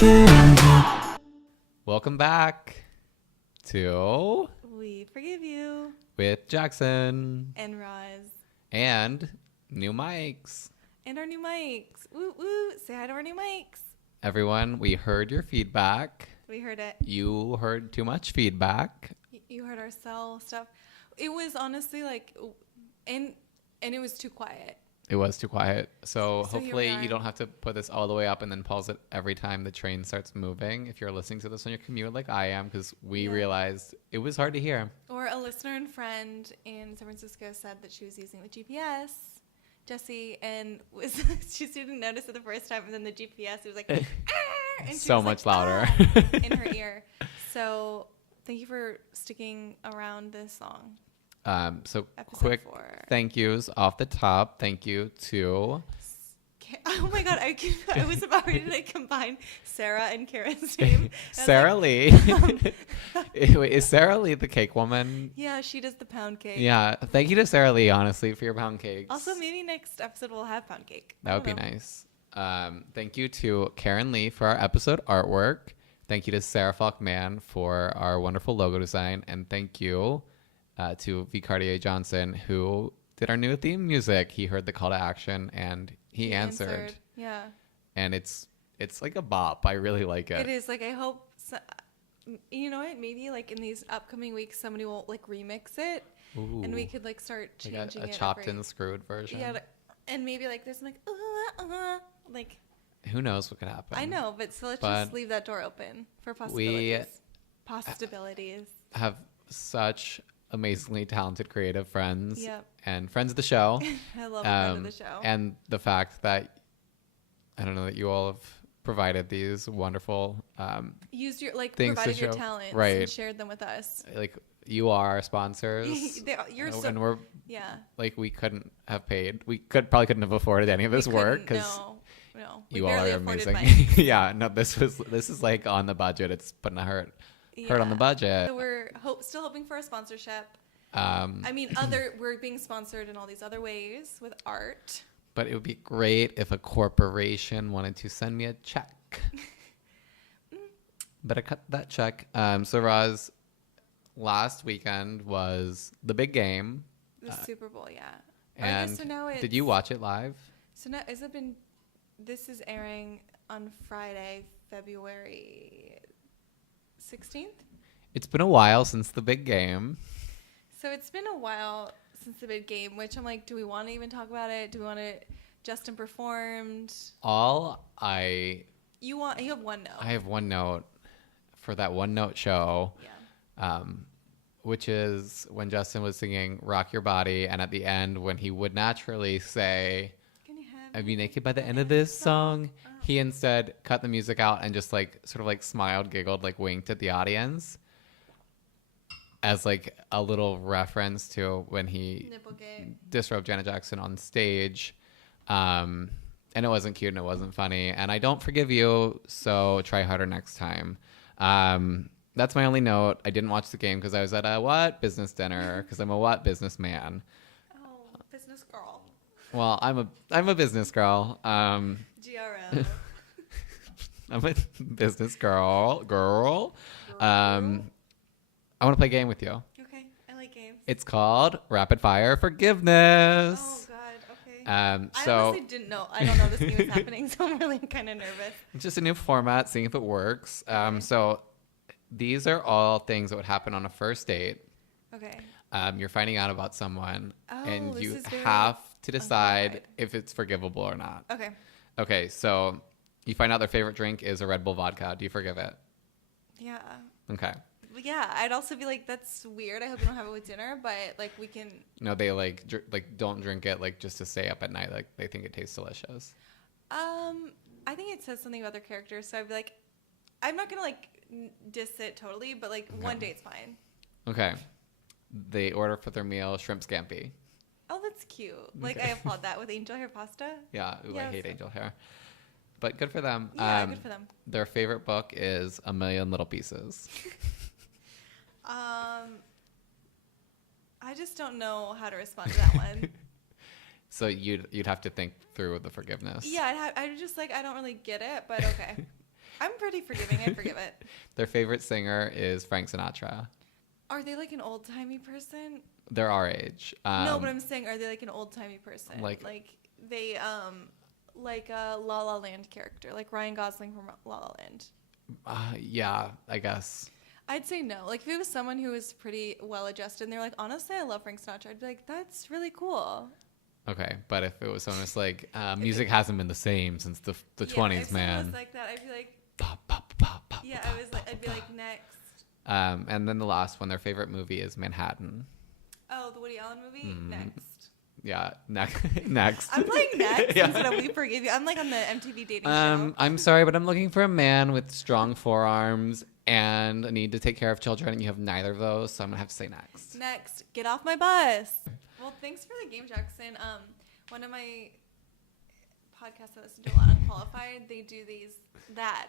forgive you. Welcome back to We Forgive You with Jackson and Roz and new mics. and our new mics. Woo woo! Say hi to our new mics. Everyone, we heard your feedback. We heard it. You heard too much feedback. You heard our cell stuff. It was honestly like, and it was too quiet. It was too quiet. So So here hopefully we are. you don't have to put this all the way up and then pause it every time the train starts moving. If you're listening to this on your commute like I am, because we Yeah. realized it was hard to hear. Or a listener and friend in San Francisco said that she was using the GPS, Jessie, and she didn't notice it the first time, and then the GPS, it was like, "Arr!" and she So was much like, louder. "Ah," in her ear. So thank you for sticking around this long. So Episode quick 4. thank yous off the top. Thank you to Oh my god, I was about ready to combine Sarah and Karen's name. And I was Sarah like, Lee. Wait, is Sarah Lee the cake woman? yeah, she does the pound cake. Yeah. Thank you to Sarah Lee, honestly, for your pound cakes. Also, maybe next episode we'll have pound cake. That would be nice. Thank you to Karen Lee for our episode artwork. Thank you to Sarah Falkman for our wonderful logo design. And thank you to V. Cartier Johnson, who did our new theme music. He heard the call to action and he answered. Yeah. And it's like a bop. I really like it. It is. Like, I hope, you know what, maybe like in these upcoming weeks, somebody will like remix it. Ooh, And we could like start like changing a it. chopped every- and screwed version. Yeah. And maybe like there's some like, Who knows what could happen? I know, but so let's But just leave that door open for possibilities. Possibilities. Have such amazingly talented creative friends Yep. and friends of the show. I love a friend of the show. And the fact that I don't know that you all have provided these wonderful Used your things to provided your show- talents right. and shared them with us. like you are our sponsors. You're and so we're yeah. like we couldn't have paid. We probably couldn't have afforded any of this We work couldn't- because no. you We all barely are afforded amazing. mics. Yeah, no, this is like on the budget. It's putting a hurt on the Yeah. budget. So we're still hoping for a sponsorship. Um, I mean, we're being sponsored in all these other ways with art. But it would be great if a corporation wanted to send me a check. Better cut that check. So Roz, last weekend was the big game. The Super Bowl, yeah. I And guess so now did you watch it live? So now this is airing on Friday, February 16th. It's been a while since the big game. So it's been a while since the big game, which I'm like, do we want to even talk about it? Do we want to? Justin performed. You have one note. I have one note for that one note show. Yeah. Which is when Justin was singing Rock Your Body, and at the end when he would naturally say, Can you have I'd be naked by the end of this song, he instead cut the music out and just like sort of like smiled, giggled, like winked at the audience as like a little reference to when he Nipplegate. disrobed Janet Jackson on stage. And it wasn't cute and it wasn't funny. And I don't forgive you, so try harder next time. That's my only note. I didn't watch the game because I was at a business dinner because I'm a businessman. Oh, business girl. Well, I'm a business girl. GRL. I'm a business girl. I want to play a game with you. Okay, I like games. It's called Rapid Fire Forgiveness. Oh God. Okay. I So honestly didn't know. I don't know this game is happening, so I'm really kind of nervous. it's just a new format, seeing if it works. So these are all things that would happen on a first date. Okay. You're finding out about someone, and this you is very have to decide unqualified. if it's forgivable or not. Okay. Okay, so you find out their favorite drink is a Red Bull vodka. Do you forgive it? Yeah. Okay. Yeah, I'd also be like, that's weird. I hope you don't have it with dinner, but like we can. No, they like don't drink it like just to stay up at night. Like they think it tastes delicious. I think it says something about their character, so I'd be like, I'm not gonna like diss it totally, but like one date's fine. Okay. They order for their meal shrimp scampi. Oh, that's cute. Like I applaud that with angel hair pasta. Yeah, ooh, I Yes. hate angel hair. But good for them. Yeah, good for them. Their favorite book is A Million Little Pieces. I just don't know how to respond to that one. So you'd have to think through the forgiveness. Yeah, I just like I don't really get it, but okay. I'm pretty forgiving. I forgive it. Their favorite singer is Frank Sinatra. Are they like an old-timey person? They're our age. No, but I'm saying, are they like an old-timey person? Like they, like a La La Land character, like Ryan Gosling from La La Land. Yeah, I guess. I'd say no. Like, if it was someone who was pretty well-adjusted and they're like, honestly, I love Frank Sinatra, I'd be like, that's really cool. Okay, but if it was someone who's like, music hasn't been the same since the 20s, if man. someone was like that, I'd be like, yeah, I'd be like, next. And then the last one, their favorite movie is Manhattan. Oh, the Woody Allen movie? Next. Yeah, next. I'm playing next Yeah. instead of We Forgive You. I'm like on the MTV dating show. I'm sorry, but I'm looking for a man with strong forearms and a need to take care of children, and you have neither of those, so I'm gonna have to say next. Next, get off my bus. Well, thanks for the game, Jackson. One of my podcasts I listen to a lot, Unqualified, they do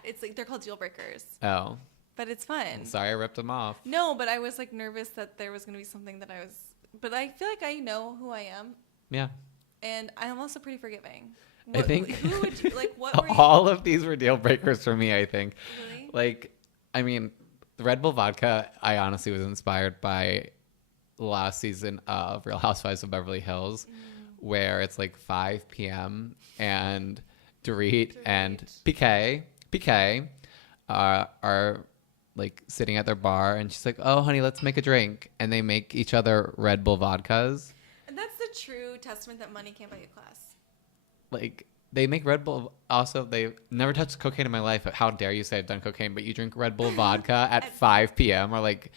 it's like they're called deal breakers, Oh, but it's fun. sorry, I ripped them off. No, but I was like nervous that there was gonna be something that but I feel like I know who I am, Yeah, and I'm also pretty forgiving. I think Who would you like? What were you? all of these were deal breakers for me. I think. Really? Like, I mean, the Red Bull vodka, I honestly was inspired by last season of Real Housewives of Beverly Hills, where it's like 5 p.m. and Dorit and PK are like sitting at their bar, and she's like, "Oh, honey, let's make a drink," and they make each other Red Bull vodkas. And that's the true testament that money can't buy you class. Like, they make Red Bull. Also, they've never touched cocaine in my life. How dare you say I've done cocaine? But you drink Red Bull vodka at 5 p.m. or like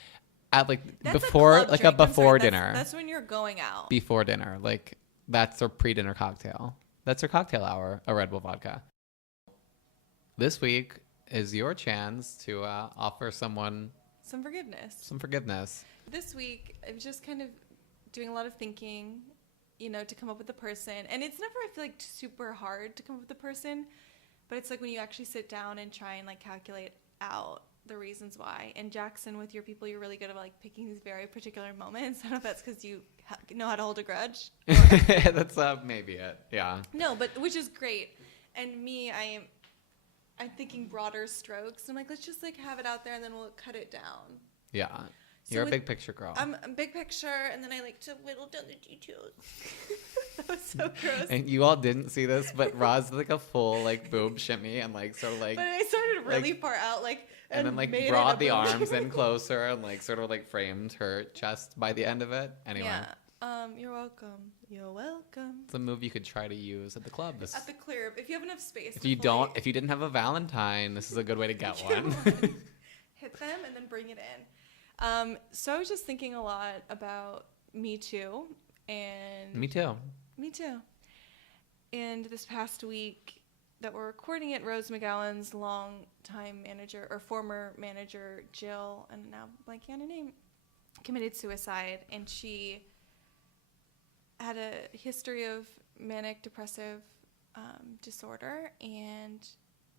at like That's before, club like drink. a before I'm sorry, dinner. That's when you're going out. Before dinner, like that's their pre-dinner cocktail. That's their cocktail hour. A Red Bull vodka. This week is your chance to offer someone Some forgiveness. some forgiveness. This week, I'm just kind of doing a lot of thinking, to come up with a person. And it's never, I feel like, super hard to come up with a person. But it's like when you actually sit down and try and like calculate out the reasons why. And Jackson, with your people, you're really good at like picking these very particular moments. I don't know if that's because you know how to hold a grudge. That's maybe it. Yeah. No, but which is great. And me, I'm thinking broader strokes. I'm like, let's just like have it out there and then we'll cut it down. Yeah. So You're a big picture girl. I'm a big picture, and then I like to whittle down the details. That was so gross. And you all didn't see this, but Roz did like a full like boob shimmy and like sort of like. But I started really like, far out, like, and then like made brought it the a boob. arms in closer and like sort of like framed her chest by the end of it. Anyway. Yeah. You're welcome. You're welcome. It's a move you could try to use at the club. At the clear, if you have enough space. If you didn't have a Valentine, this is a good way to get one. Hit them and then bring it in. So I was just thinking a lot about Me Too and Me too. Me Too. And this past week that we're recording it, Rose McGowan's longtime manager or former manager, Jill, and now blanking on her name, committed suicide. And she had a history of manic depressive disorder, and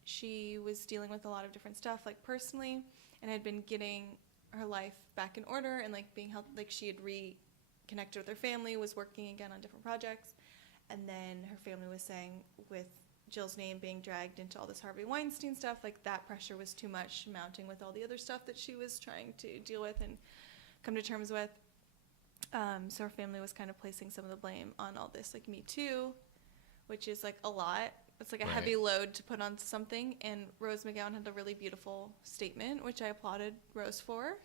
she was dealing with a lot of different stuff, like personally, and had been getting her life back in order and like being healthy. Like she had reconnected with her family, was working again on different projects, and then her family was saying, with Jill's name being dragged into all this Harvey Weinstein stuff, like that pressure was too much, mounting with all the other stuff that she was trying to deal with and come to terms with. So her family was kind of placing some of the blame on all this, like Me Too, which is like a lot. It's like a heavy load to put on something. And Rose McGowan had a really beautiful statement, which I applauded Rose for,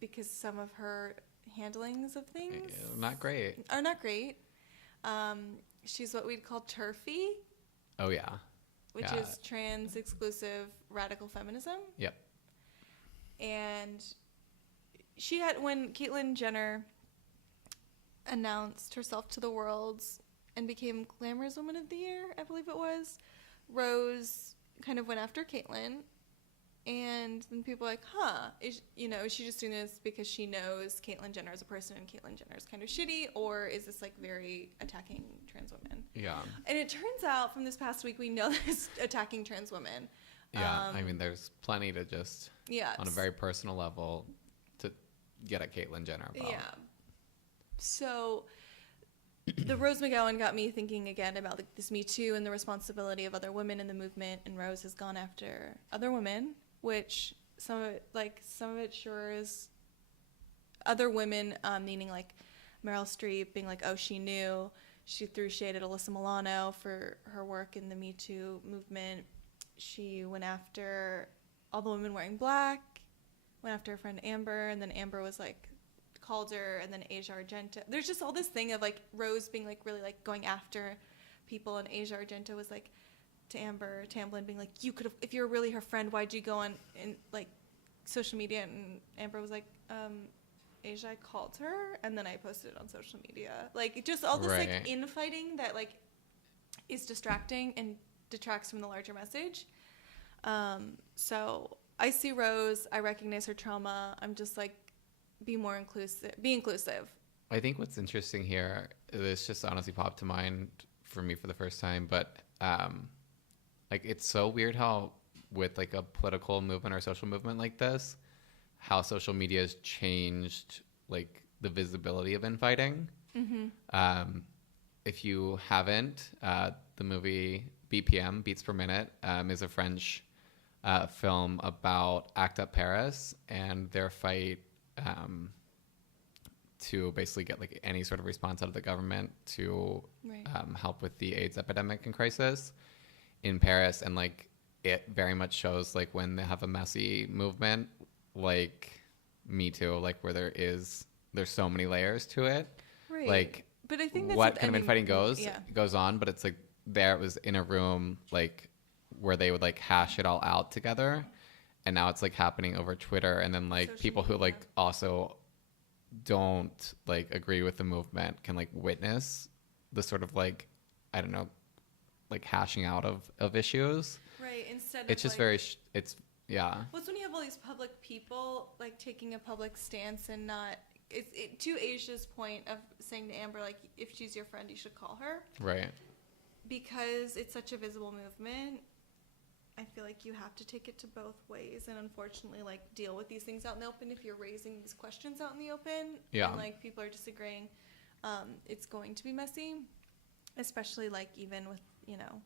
because some of her handlings of things Not great. are not great. She's what we'd call TERFy. Oh yeah. Which is trans exclusive radical feminism. Yep. And she had, when Caitlyn Jenner announced herself to the world and became Glamorous Woman of the Year, I believe it was, Rose kind of went after Caitlyn. And then people were like, is she just doing this because she knows Caitlyn Jenner as a person and Caitlyn Jenner is kind of shitty? Or is this like very attacking trans women? Yeah. And it turns out from this past week, we know that it's attacking trans women. Yeah. I mean, there's plenty to just, on a very personal level, to get at Caitlyn Jenner about. Yeah. So the Rose McGowan got me thinking again about like this Me Too and the responsibility of other women in the movement. And Rose has gone after other women, which some of it sure is other women, meaning like Meryl Streep being like, oh, she knew. She threw shade at Alyssa Milano for her work in the Me Too movement. She went after all the women wearing black, went after her friend Amber, and then Amber was like, called her, and then Asia Argento. There's just all this thing of like Rose being like really like going after people, and Asia Argento was like to Amber Tamblyn being like, you could have, if you're really her friend, why'd you go on in like social media? And Amber was like, Asia, I called her, and then I posted it on social media. Like just all this Right. like infighting that like is distracting and detracts from the larger message. So I see Rose, I recognize her trauma. I'm just like, be more inclusive, be inclusive. I think what's interesting here, this just honestly popped to mind for me for the first time, but like it's so weird how with like a political movement or social movement like this, how social media has changed like the visibility of infighting. Mm-hmm. If you haven't, the movie BPM, Beats Per Minute, is a French film about ACT UP Paris and their fight to basically get like any sort of response out of the government to Right. help with the AIDS epidemic and crisis in Paris. And like it very much shows like when they have a messy movement like Me Too, like where there's so many layers to it. Right. Like but I think that's what kind of infighting goes on, but it's like there it was in a room like where they would like hash it all out together, and now it's like happening over Twitter, and then like Social people who media. like also don't like agree with the movement can like witness the sort of like, I don't know, like hashing out of issues. Right. Instead It's of just like, it's yeah. well, it's when you have all these public people like taking a public stance and not. To Asia's point of saying to Amber, like, if she's your friend, you should call her. Right. Because it's such a visible movement, I feel like you have to take it to both ways and unfortunately, like, deal with these things out in the open. If you're raising these questions out in the open Yeah. and, like, people are disagreeing, it's going to be messy, especially, like, even with, you know,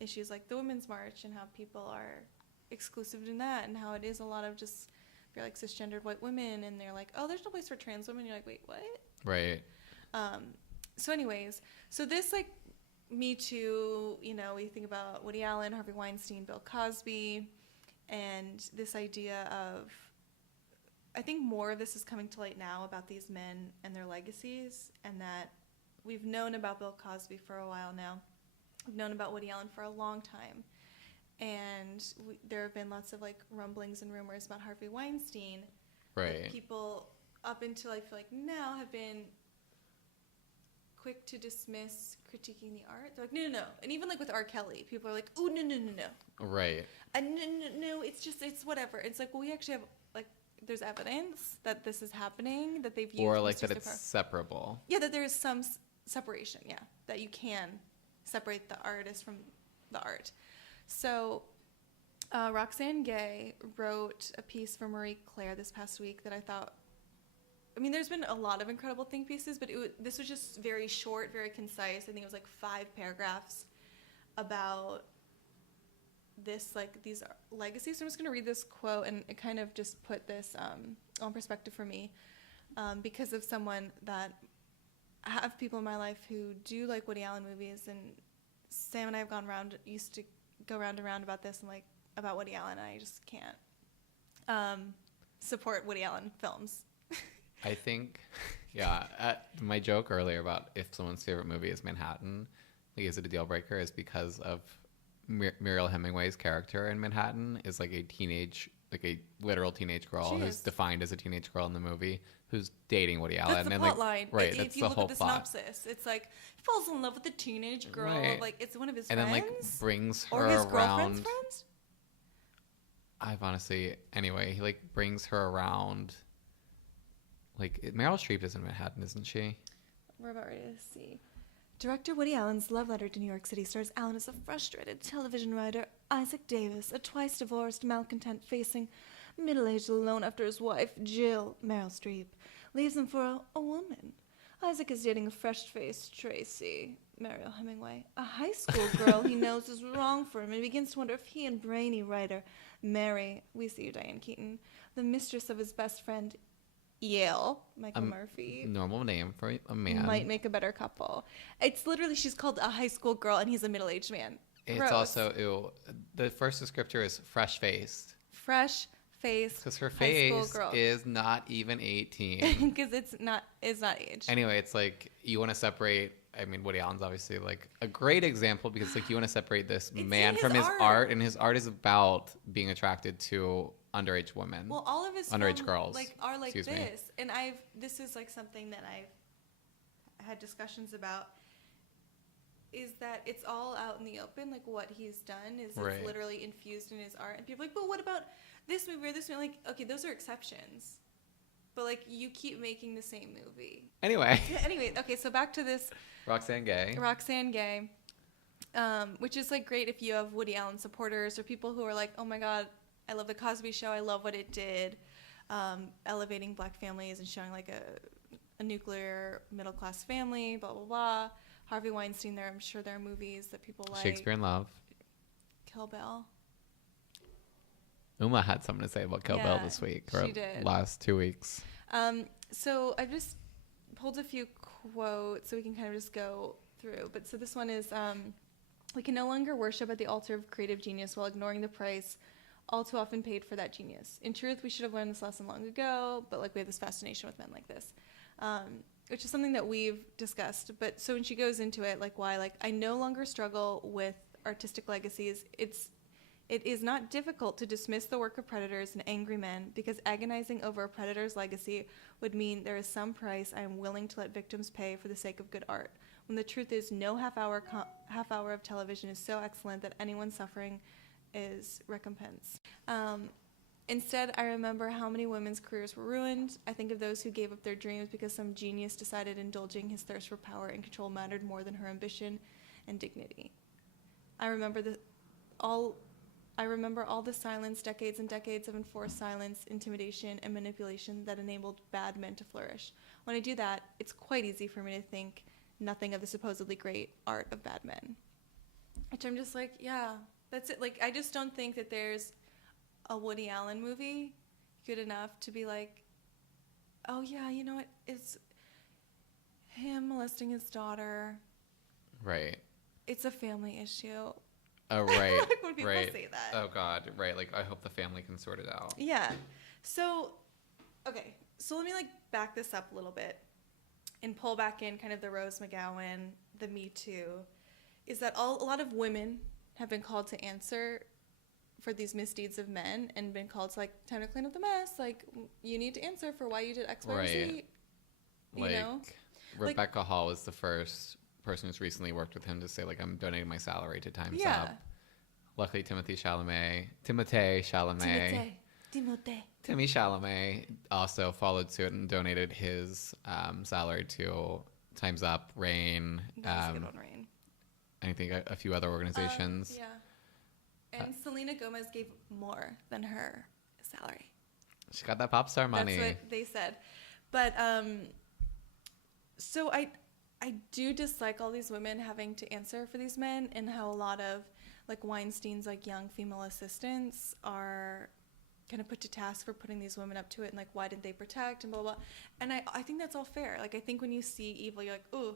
issues like the Women's March and how people are exclusive in that and how it is a lot of just... You're like cisgendered white women and they're like, oh, there's no place for trans women. You're like, wait, what? Right. So anyways, so this like Me Too, you know, we think about Woody Allen, Harvey Weinstein, Bill Cosby, and this idea of, I think more of this is coming to light now about these men and their legacies, and that we've known about Bill Cosby for a while now. We've known about Woody Allen for a long time. And there have been lots of like rumblings and rumors about Harvey Weinstein. Right. But people up until I feel like now have been quick to dismiss critiquing the art. They're like, no. And even like with R. Kelly, people are like, oh, no. Right. And no, it's whatever. It's like, well, we actually have like, there's evidence that this is happening, that they've used. Or like Mr. that it's separable. Yeah, that there is some separation, yeah. That you can separate the artist from the art. So, Roxane Gay wrote a piece for Marie Claire this past week that I thought, I mean, there's been a lot of incredible think pieces, but this was just very short, very concise. I think it was like 5 paragraphs about this, like these legacies. So I'm just going to read this quote, and it kind of just put this on perspective for me because of someone that I have people in my life who do like Woody Allen movies, and Sam and I have used to go round and round about this and like about Woody Allen, and I just can't support Woody Allen films. I think, yeah, my joke earlier about if someone's favorite movie is Manhattan, like is it a deal breaker, is because of Muriel Hemingway's character in Manhattan is like a literal teenage girl who's defined as a teenage girl in the movie who's dating Woody Allen. That's the and plot like, line. Right, if that's you the look whole at the plot. synopsis, it's like he falls in love with a teenage girl. Right. Like it's one of his and friends. then like brings her or his around. girlfriend's friends. I've honestly, anyway, he like brings her around. Like Meryl Streep is in Manhattan, isn't she? We're about ready to see. Director Woody Allen's love letter to New York City stars Allen as a frustrated television writer, Isaac Davis, a twice divorced malcontent facing middle-aged alone after his wife, Jill, Meryl Streep, leaves him for a woman. Isaac is dating a fresh-faced Tracy, Mariel Hemingway, a high school girl he knows is wrong for him, and begins to wonder if he and brainy writer Mary, we see you, Diane Keaton, the mistress of his best friend Yale, Michael Murphy, normal name for a man, might make a better couple. It's literally, she's called a high school girl, and he's a middle-aged man. It's Gross. also, ew, the first descriptor is fresh-faced. Fresh-faced. Because her face is not even 18. Because it's not age. Anyway, it's like you want to separate. I mean, Woody Allen's obviously like a great example because like you want to separate this man from his art, and his art is about being attracted to underage women. Well, all of his underage girls like are like Excuse this, me. and this is like something that I've had discussions about. Is that it's all out in the open, like what he's done is Right. It's literally infused in his art, and people are like, but what about this movie or this movie? Like, okay, those are exceptions, but like you keep making the same movie. Anyway, Okay, so back to this Roxane Gay, which is like great if you have Woody Allen supporters or people who are like, oh my god, I love the Cosby Show, I love what it did, elevating black families and showing like a nuclear middle class family, blah blah blah. Harvey Weinstein, I'm sure there are movies that people like. Shakespeare in Love. Kill Bill. Uma had something to say about Kill Bill this week, or she did. last 2 weeks. So I've just pulled a few quotes so we can kind of just go through. But so this one is, we can no longer worship at the altar of creative genius while ignoring the price all too often paid for that genius. In truth, we should have learned this lesson long ago, but like we have this fascination with men like this. Which is something that we've discussed. But so when she goes into it, like why, like I no longer struggle with artistic legacies. It is not difficult to dismiss the work of predators and angry men because agonizing over a predator's legacy would mean there is some price I am willing to let victims pay for the sake of good art. When the truth is no half hour of television is so excellent that anyone's suffering is recompense. Instead, I remember how many women's careers were ruined. I think of those who gave up their dreams because some genius decided indulging his thirst for power and control mattered more than her ambition and dignity. I remember all the silence, decades and decades of enforced silence, intimidation, and manipulation that enabled bad men to flourish. When I do that, it's quite easy for me to think nothing of the supposedly great art of bad men. Which I'm just like, yeah, that's it. Like, I just don't think that there's a Woody Allen movie good enough to be like, oh yeah, you know what, it's him molesting his daughter. Right. It's a family issue. Oh, right. Like when people right. say that. Oh God, right. Like I hope the family can sort it out. Yeah. So, okay. So let me like back this up a little bit and pull back in kind of the Rose McGowan, the Me Too, is that a lot of women have been called to answer for these misdeeds of men and been called to like time to clean up the mess. Like you need to answer for why you did X, Y, or Z. Like, you know? Rebecca Hall was the first person who's recently worked with him to say like I'm donating my salary to Time's Up. Luckily, Timmy Chalamet also followed suit and donated his salary to Time's Up, Rain. That's a good one, Rain. I think a few other organizations. Yeah. And Selena Gomez gave more than her salary. She got that pop star money. That's what they said. But so I do dislike all these women having to answer for these men, and how a lot of like Weinstein's like young female assistants are kind of put to task for putting these women up to it, and like why didn't they protect and blah blah. And I think that's all fair. Like I think when you see evil, you're like, ooh.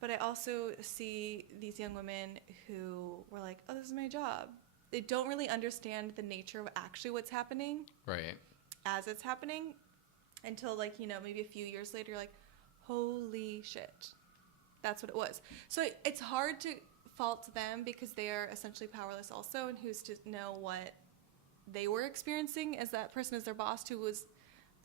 But I also see these young women who were like, oh, this is my job. They don't really understand the nature of actually what's happening. Right. As it's happening, until like, you know, maybe a few years later, you're like, holy shit. That's what it was. So it's hard to fault them because they are essentially powerless also, and who's to know what they were experiencing as that person as their boss, who was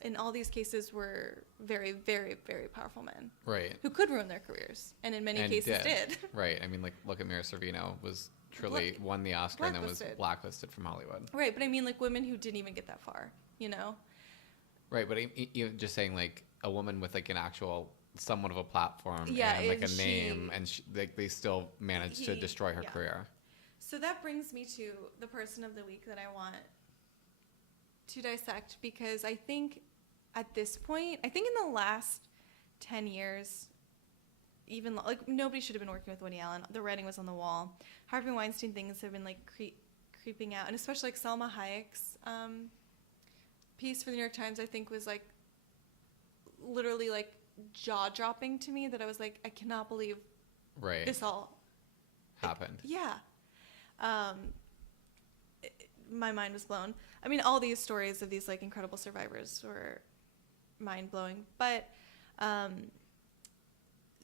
in all these cases were very, very, very powerful men. Right. Who could ruin their careers, and in many cases did. Right. I mean, like, look at Mira Sorvino, was truly won the Oscar and then was blacklisted from Hollywood. Right, but I mean, like, women who didn't even get that far, you know? Right, but you're just saying, like, a woman with, like, an actual, somewhat of a platform and, like, a name, and they still managed to destroy her career. So that brings me to the person of the week that I want to dissect, because I think at this point, I think in the last 10 years, even like nobody should have been working with Woody Allen. The writing was on the wall. Harvey Weinstein things have been like creeping out, and especially like Salma Hayek's piece for the New York Times, I think was like literally like jaw dropping to me, that I was like, I cannot believe this all happened. Yeah. My mind was blown. I mean, all these stories of these like incredible survivors were mind blowing, but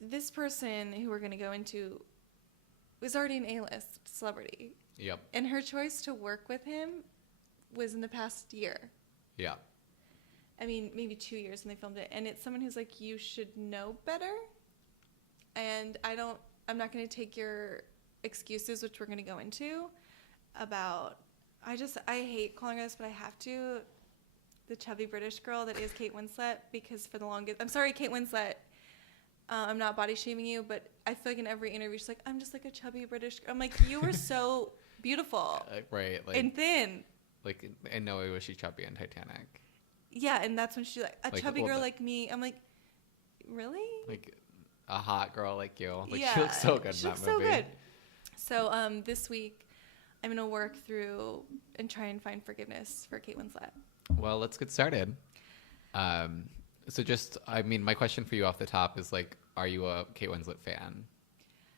this person who we're going to go into was already an A-list celebrity. Yep. And her choice to work with him was in the past year. Yeah. I mean, maybe 2 years when they filmed it. And it's someone who's like, you should know better. And I'm not going to take your excuses, which we're going to go into, about, I hate calling her this, but I have to, the chubby British girl that is Kate Winslet, because for the longest, I'm sorry, Kate Winslet, I'm not body shaming you, but I feel like in every interview she's like, I'm just like a chubby British girl. I'm like, you were so beautiful. Right. Like, and thin. Like, in no way was she chubby in Titanic. Yeah, and that's when she's like, a chubby girl like me. I'm like, really? Like, a hot girl like you. Like, yeah, she looks so good in that movie. So good. So this week, I'm going to work through and try and find forgiveness for Kate Winslet. Well, let's get started. So just, I mean, my question for you off the top is, like, are you a Kate Winslet fan?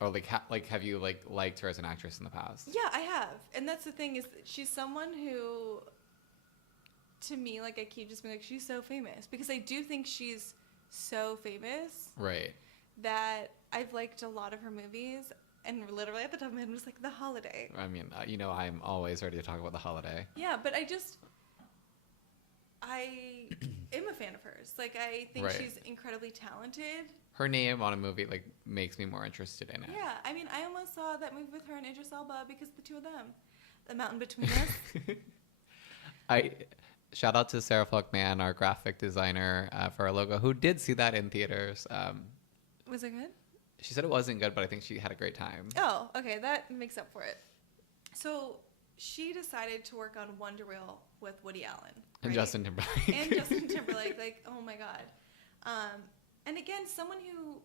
Or, like, have you, like, liked her as an actress in the past? Yeah, I have. And that's the thing, is that she's someone who, to me, like, I keep just being like, she's so famous. Because I do think she's so famous. Right. That I've liked a lot of her movies. And literally at the top of my head was like, The Holiday. I mean, I'm always ready to talk about The Holiday. Yeah, but I am a fan of hers. Like, I think she's incredibly talented. Her name on a movie, like, makes me more interested in it. Yeah, I mean, I almost saw that movie with her and Idris Elba because the two of them. The Mountain Between Us. Shout out to Sarah Fluckman, our graphic designer for our logo, who did see that in theaters. Was it good? She said it wasn't good, but I think she had a great time. Oh, okay, that makes up for it. So she decided to work on Wonder Wheel with Woody Allen. Right? And Justin Timberlake. Like, oh my God. And again, someone who,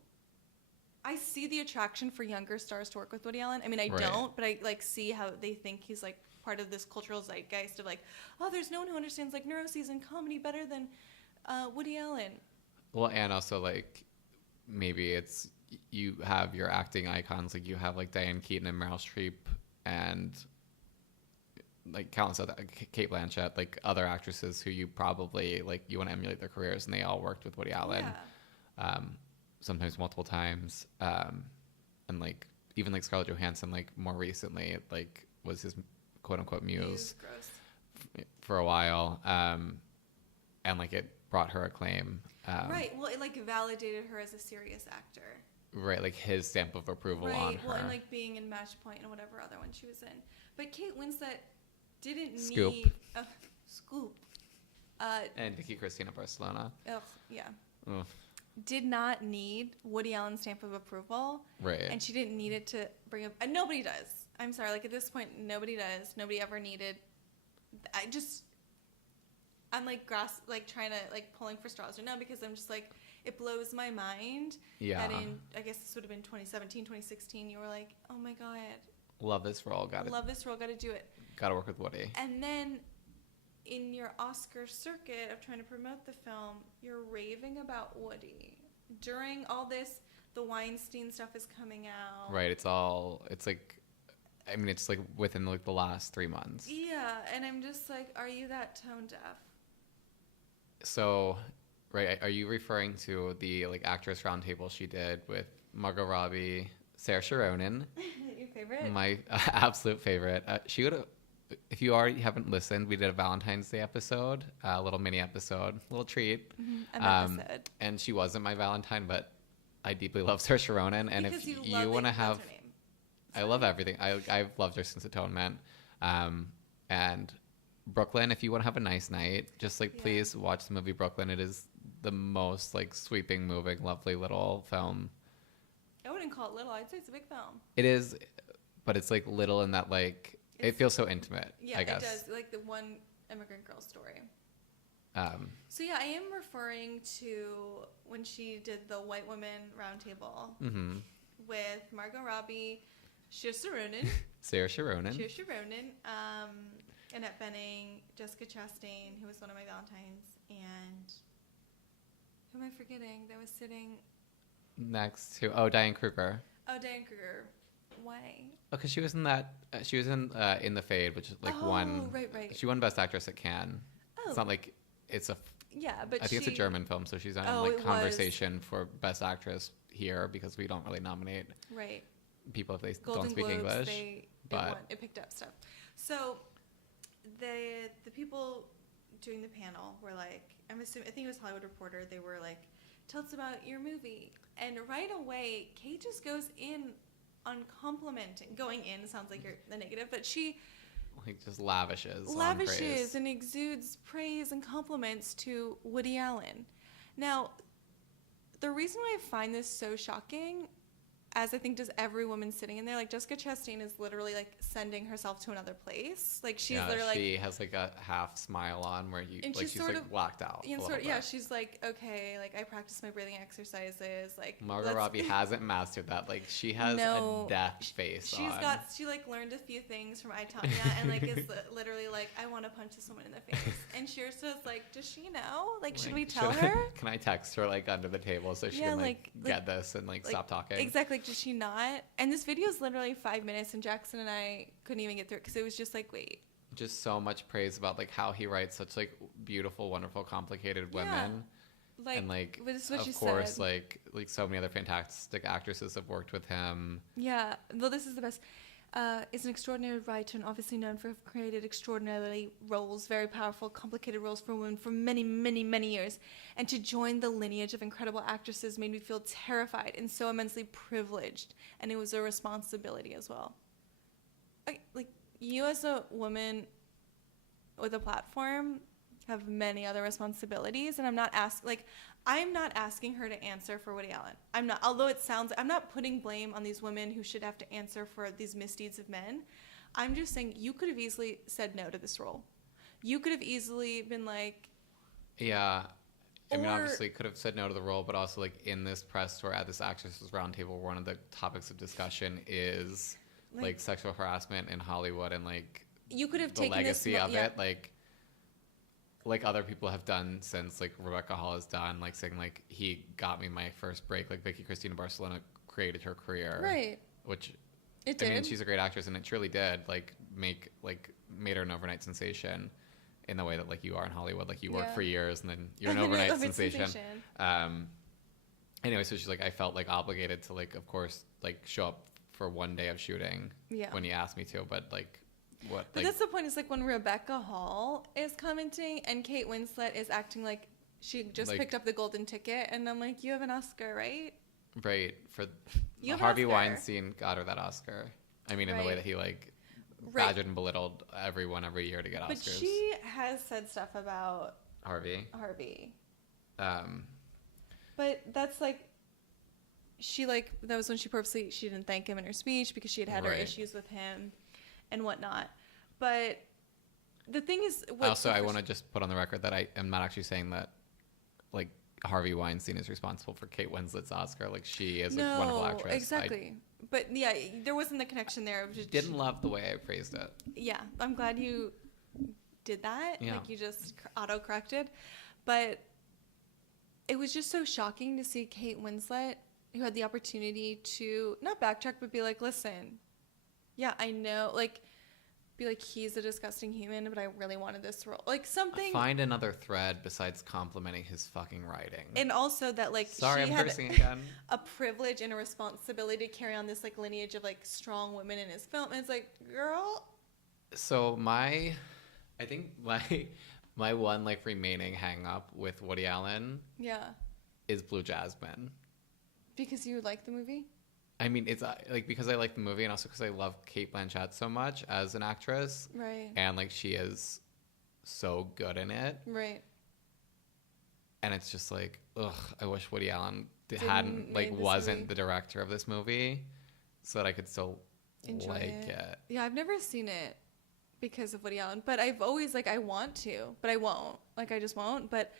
I see the attraction for younger stars to work with Woody Allen. I mean, I don't, but I like see how they think he's like part of this cultural zeitgeist of like, oh, there's no one who understands like neuroses and comedy better than Woody Allen. Well, and also like maybe it's, you have your acting icons, like you have like Diane Keaton and Meryl Streep and like countless other, Mm-hmm. Kate Blanchett, like other actresses who you probably like, you want to emulate their careers, and they all worked with Woody Allen. Yeah. Sometimes multiple times, and like even like Scarlett Johansson, like more recently, like was his quote unquote muse for a while, and like it brought her acclaim. Right. Well, it like validated her as a serious actor. Right, like his stamp of approval on her. Right. Well, and like being in Match Point and whatever other one she was in, but Kate Winslet didn't Scoop. need a Scoop. And Vicky Cristina Barcelona. Ugh, yeah. Ugh. Did not need Woody Allen's stamp of approval. Right. And she didn't need it to bring up. And nobody does. I'm sorry. Like at this point, nobody does. Nobody ever needed. I'm like trying to like pulling for straws right now because I'm just like, it blows my mind. Yeah. That in, I guess this would have been 2017, 2016. You were like, oh my God. Love this role. Got to do it. Got to work with Woody. And then in your Oscar circuit of trying to promote the film, you're raving about Woody. During all this, the Weinstein stuff is coming out. Right. It's like, I mean, it's like within like the last 3 months. Yeah. And I'm just like, are you that tone deaf? So, right. Are you referring to the like actress roundtable she did with Margot Robbie, Saoirse Ronan? Your favorite? My absolute favorite. She would have, if you already haven't listened, we did a Valentine's Day episode, a little mini episode, little treat. Mm-hmm. An episode. And she wasn't my Valentine, but I deeply love Saoirse Ronan. And because if you want to have, I love everything. I've loved her since Atonement. And Brooklyn, if you want to have a nice night, just like please watch the movie Brooklyn. It is the most like sweeping, moving, lovely little film. I wouldn't call it little. I'd say it's a big film. It is, but it's like little in that like it feels so intimate. Yeah, I guess. it does. Like the one immigrant girl story. So yeah, I am referring to when she did the White Women Roundtable with Margot Robbie, Saoirse Ronan, Saoirse Ronan, Annette Bening, Jessica Chastain, who was one of my Valentines, and who am I forgetting that was sitting next to Diane Kruger. Oh, Diane Kruger. Why? Oh, because she was in that. She was in the Fade, which is like one. Right. She won Best Actress at Cannes. Oh. It's not like it's a. Yeah, but I think it's a German film, so she's on like conversation for Best Actress here because we don't really nominate people if they Golden don't speak Globes, English. It picked up stuff. So the people doing the panel were like, I think it was Hollywood Reporter. They were like, tell us about your movie, and right away Kate just goes in on complimenting. Going in sounds like you're the negative, but she like just lavishes and exudes praise and compliments to Woody Allen. Now, the reason why I find this so shocking, as I think does every woman sitting in there, like Jessica Chastain is literally like sending herself to another place. Like she's literally she has like a half smile on where you like she's like blacked out. And she's like, okay, like I practice my breathing exercises. Like Margot Robbie hasn't mastered that. Like she has a death face. She like learned a few things from I, Tonya, and like is literally like, I want to punch this woman in the face. And Saoirse's like, does she know? Like should we tell her? Can I text her like under the table so she can like get this and like stop talking? Exactly. Does she not? And this video is literally 5 minutes, and Jackson and I couldn't even get through it because it was just like, wait. Just so much praise about like how he writes such like beautiful, wonderful, complicated women. Like, and like, this is what of course, said. like so many other fantastic actresses have worked with him. Yeah, well, this is the best. Is an extraordinary writer and obviously known for have created extraordinarily roles, very powerful, complicated roles for women for many, many, many years. And to join the lineage of incredible actresses made me feel terrified and so immensely privileged. And it was a responsibility as well. Like you as a woman with a platform have many other responsibilities, and I'm not asking her to answer for Woody Allen. I'm not, although it sounds, I'm not putting blame on these women who should have to answer for these misdeeds of men. I'm just saying you could have easily said no to this role. You could have easily been like, yeah. I mean, obviously could have said no to the role, but also like in this press tour at this actresses roundtable, one of the topics of discussion is like sexual harassment in Hollywood and like you could have the taken legacy of it, like other people have done since like Rebecca Hall has done, like saying like he got me my first break, like Vicky Cristina Barcelona created her career, right? Which it did. I mean, she's a great actress, and it truly did like made her an overnight sensation in the way that like you are in Hollywood, like you work for years and then you're an overnight sensation. Anyway, so she's like, I felt like obligated to like, of course, like show up for one day of shooting when he asked me to, but like. What, but that's the point. It's like when Rebecca Hall is commenting and Kate Winslet is acting like she just picked up the golden ticket, and I'm like, you have an Oscar, right? Right. For Harvey Weinstein got her that Oscar. I mean, in the way that he like badgered and belittled everyone every year to get Oscars. But she has said stuff about Harvey. But that's like, that was when she didn't thank him in her speech because she had her issues with him and whatnot. But the thing is, I want to just put on the record that I am not actually saying that like Harvey Weinstein is responsible for Kate Winslet's Oscar. Like she is a wonderful actress. Exactly. But yeah, there wasn't the connection there. Didn't love the way I phrased it. Yeah, I'm glad you did that. Yeah. Like you just auto-corrected. But it was just so shocking to see Kate Winslet, who had the opportunity to not backtrack, but be like, listen, yeah, I know, like, be like, he's a disgusting human, but I really wanted this role. Like, something. Find another thread besides complimenting his fucking writing. And also that, like, sorry, she I'm had cursing again. A privilege and a responsibility to carry on this, like, lineage of, like, strong women in his film. And it's like, girl. So I think my one, like, remaining hang up with Woody Allen. Yeah. Is Blue Jasmine. Because you like the movie? I mean, it's like because I like the movie and also because I love Cate Blanchett so much as an actress. Right. And like she is so good in it. Right. And it's just like, ugh, I wish Woody Allen wasn't the director of this movie so that I could still enjoy like it. Yeah, I've never seen it, because of Woody Allen. But I've always like I want to, but I won't. Like I just won't. But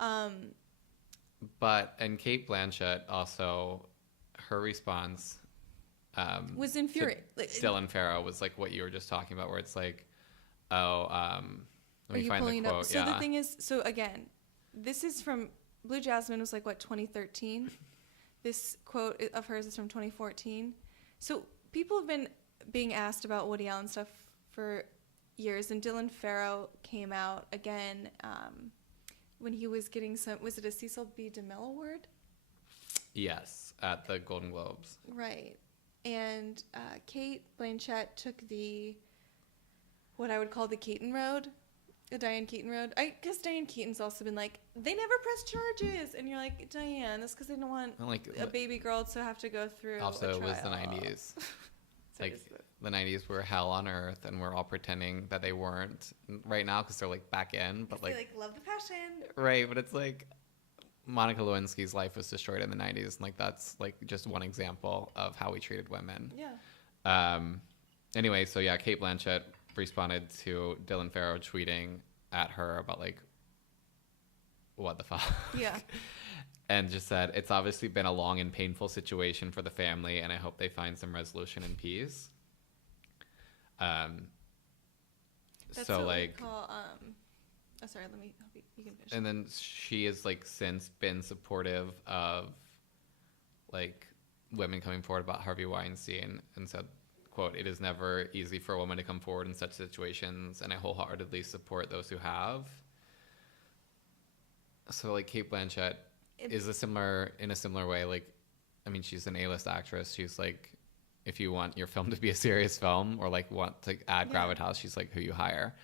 and Kate Blanchett also, her response was infuriating. Dylan Farrow was like what you were just talking about, where it's like, let me find the quote. So the thing is, so again, this is from Blue Jasmine was like what 2013. This quote of hers is from 2014. So people have been being asked about Woody Allen stuff for years, and Dylan Farrow came out again when he was getting was it a Cecil B. DeMille Award? Yes, at the Golden Globes. Right. And Kate Blanchett took what I would call the Keaton Road, the Diane Keaton Road. I guess Diane Keaton's also been like, they never press charges. And you're like, Diane, that's because they don't want a baby girl to have to go through also, a trial. It was the 90s. Like, the 90s were hell on earth, and we're all pretending that they weren't right now because they're, like, back in. But they, love the passion. Right, but it's like Monica Lewinsky's life was destroyed in the 90s, and, like, that's, like, just one example of how we treated women. Yeah. Anyway, so, yeah, Kate Blanchett responded to Dylan Farrow tweeting at her about, like, what the fuck? Yeah. And just said, it's obviously been a long and painful situation for the family, and I hope they find some resolution and peace. That's so, what like... we call, sorry, let me... You can finish. And then she has, like, since been supportive of, like, women coming forward about Harvey Weinstein and said, quote, "It is never easy for a woman to come forward in such situations, and I wholeheartedly support those who have." So, like, Kate Blanchett is in a similar way. Like, I mean, she's an A-list actress. She's like, if you want your film to be a serious film or like want to add gravitas, she's like who you hire.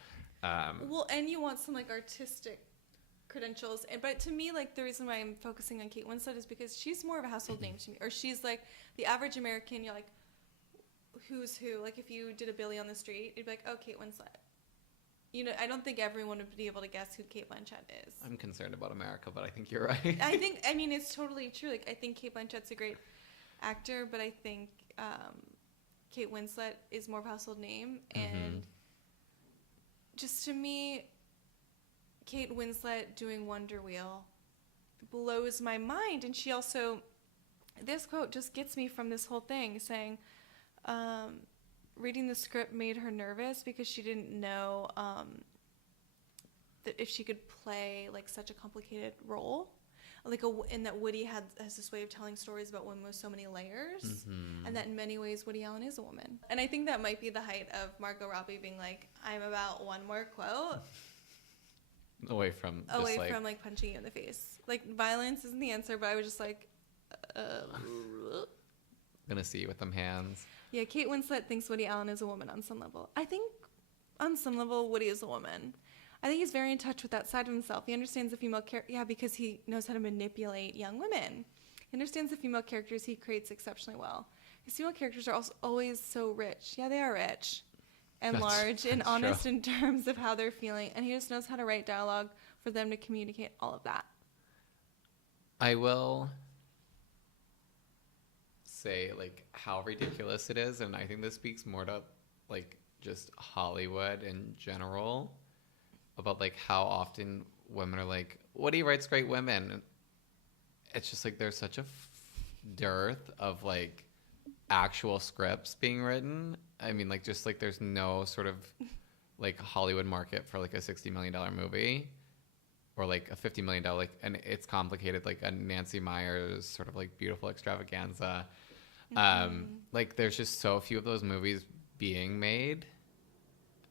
Well, and you want some like artistic credentials. But to me, like the reason why I'm focusing on Kate Winslet is because she's more of a household name to me. Or she's like the average American. You're like, who's who? Like if you did a Billy on the street, you'd be like, oh, Kate Winslet. You know, I don't think everyone would be able to guess who Kate Blanchett is. I'm concerned about America, but I think you're right. I mean, it's totally true. Like, I think Kate Blanchett's a great actor, but I think Kate Winslet is more of a household name. And just to me, Kate Winslet doing Wonder Wheel blows my mind. And she also, this quote just gets me from this whole thing, saying, reading the script made her nervous because she didn't know that if she could play like such a complicated role, like and that Woody has this way of telling stories about women with so many layers, and that in many ways Woody Allen is a woman. And I think that might be the height of Margot Robbie being like, "I'm about one more quote." Away from like punching you in the face. Like violence isn't the answer, but I was just like, gonna see you with them hands. Yeah, Kate Winslet thinks Woody Allen is a woman on some level. I think on some level Woody is a woman. I think he's very in touch with that side of himself. He understands the female character, because he knows how to manipulate young women. He understands the female characters he creates exceptionally well. His female characters are also always so rich. Yeah, they are rich and large and honest true. In terms of how they're feeling. And he just knows how to write dialogue for them to communicate all of that. I will say like how ridiculous it is, and I think this speaks more to like just Hollywood in general about like how often women are like, Woody writes great women. It's just like there's such a dearth of like actual scripts being written. I mean, like just like there's no sort of like Hollywood market for like a $60 million movie or like a $50 million like, and it's complicated, like a Nancy Meyers sort of like beautiful extravaganza. Like there's just so few of those movies being made.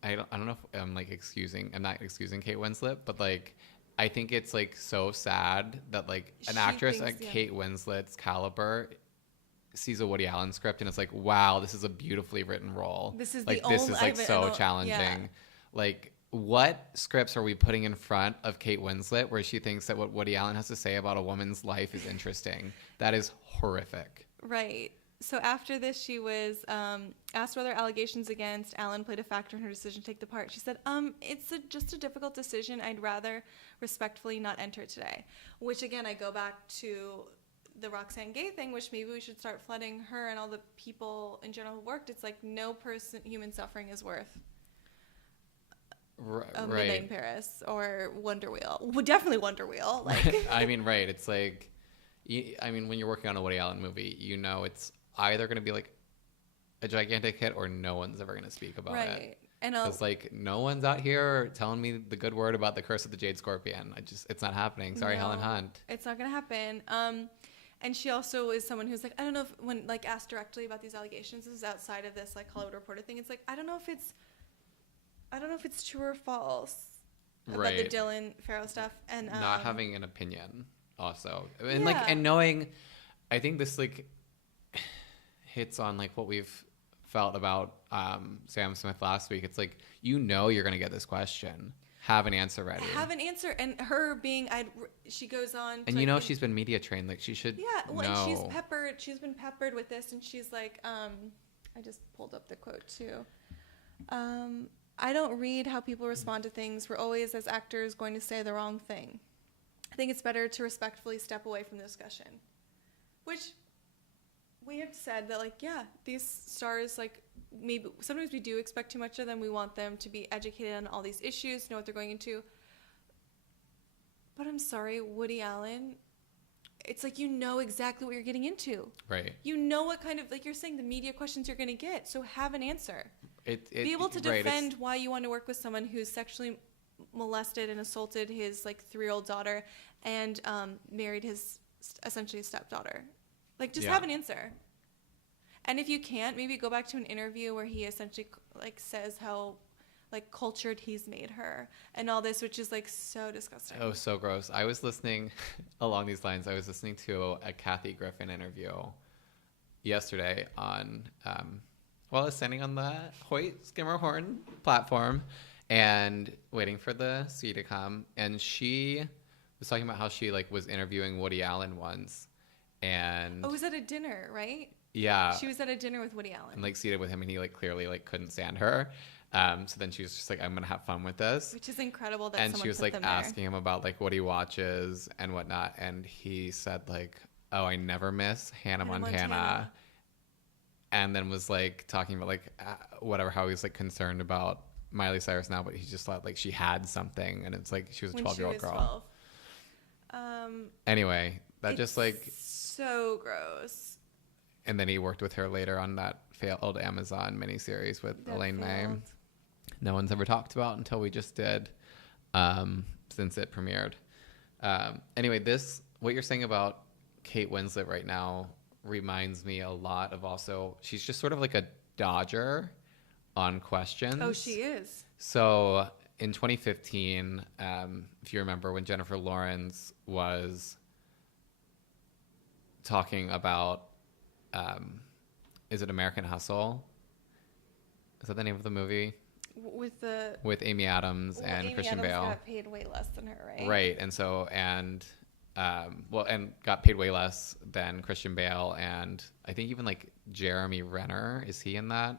I don't know if I'm not excusing Kate Winslet, but like I think it's like so sad that like an actress at Kate Winslet's caliber sees a Woody Allen script and it's like, wow, this is a beautifully written role. This is like this is like so challenging. Yeah. Like what scripts are we putting in front of Kate Winslet where she thinks that what Woody Allen has to say about a woman's life is interesting? That is horrific. Right. So after this, she was asked whether allegations against Allen played a factor in her decision to take the part. She said, it's just a difficult decision. I'd rather respectfully not enter today. Which, again, I go back to the Roxane Gay thing, which maybe we should start flooding her and all the people in general who worked. It's like no human suffering is worth Midnight in Paris or Wonder Wheel. Well, definitely Wonder Wheel. Like, I mean, right. It's like, I mean, when you're working on a Woody Allen movie, you know it's either going to be like a gigantic hit or no one's ever going to speak about it. right. And Because like no one's out here telling me the good word about the Curse of the Jade Scorpion. It's not happening. Sorry, no, Helen Hunt. it's not gonna happen. And she also is someone who's like, I don't know if when like asked directly about these allegations, this is outside of this like Hollywood Reporter thing. It's like I don't know if it's true or false about the Dylan Farrow stuff and not having an opinion also, and yeah. like and knowing, I think this like hits on like what we've felt about Sam Smith last week. It's like, you know, you're gonna get this question, have an answer ready, and her being she goes on and to, you know, she's been media trained, like she should well, know. and she's been peppered with this, and she's like I just pulled up the quote too. I don't read how people respond to things. We're always, as actors, going to say the wrong thing. I think it's better to respectfully step away from the discussion, which we have said that, like, yeah, these stars, like, maybe sometimes we do expect too much of them. We want them to be educated on all these issues, know what they're going into. But I'm sorry, Woody Allen, it's like, you know exactly what you're getting into. Right. You know what kind of, like you're saying, the media questions you're going to get. So have an answer. Be able to defend why you want to work with someone who's sexually molested and assaulted his, like, 3-year-old daughter and married his, essentially, stepdaughter. Like, just have an answer. And if you can't, maybe go back to an interview where he essentially, like, says how, like, cultured he's made her and all this, which is, like, so disgusting. Oh, so gross. I was listening along these lines. I was listening to a Kathy Griffin interview yesterday on, while I was standing on the Hoyt Skimmerhorn platform and waiting for the C to come. And she was talking about how she, like, was interviewing Woody Allen once. And it was at a dinner, right? Yeah. She was at a dinner with Woody Allen. And, like, seated with him, and he, like, clearly, like, couldn't stand her. So then she was just like, I'm going to have fun with this. Which is incredible that and someone she was, put like, them there. asking him about, like, what he watches and whatnot. And he said, like, oh, I never miss Hannah Montana. And then was, like, talking about, like, whatever, how he's, like, concerned about Miley Cyrus now. But he just thought, like, she had something. And it's like she was a 12-year-old girl. 12. Anyway, that just, like... so gross. And then he worked with her later on that failed Amazon miniseries with Elaine May. No one's ever talked about until we just did, since it premiered. Anyway, what you're saying about Kate Winslet right now reminds me a lot of also, she's just sort of like a dodger on questions. Oh, she is. So in 2015, if you remember, when Jennifer Lawrence was talking about, is it American Hustle? Is that the name of the movie? With Amy Adams and Christian Bale. Amy Adams got paid way less than her, right? Right, and so and got paid way less than Christian Bale, and I think even like Jeremy Renner, is he in that?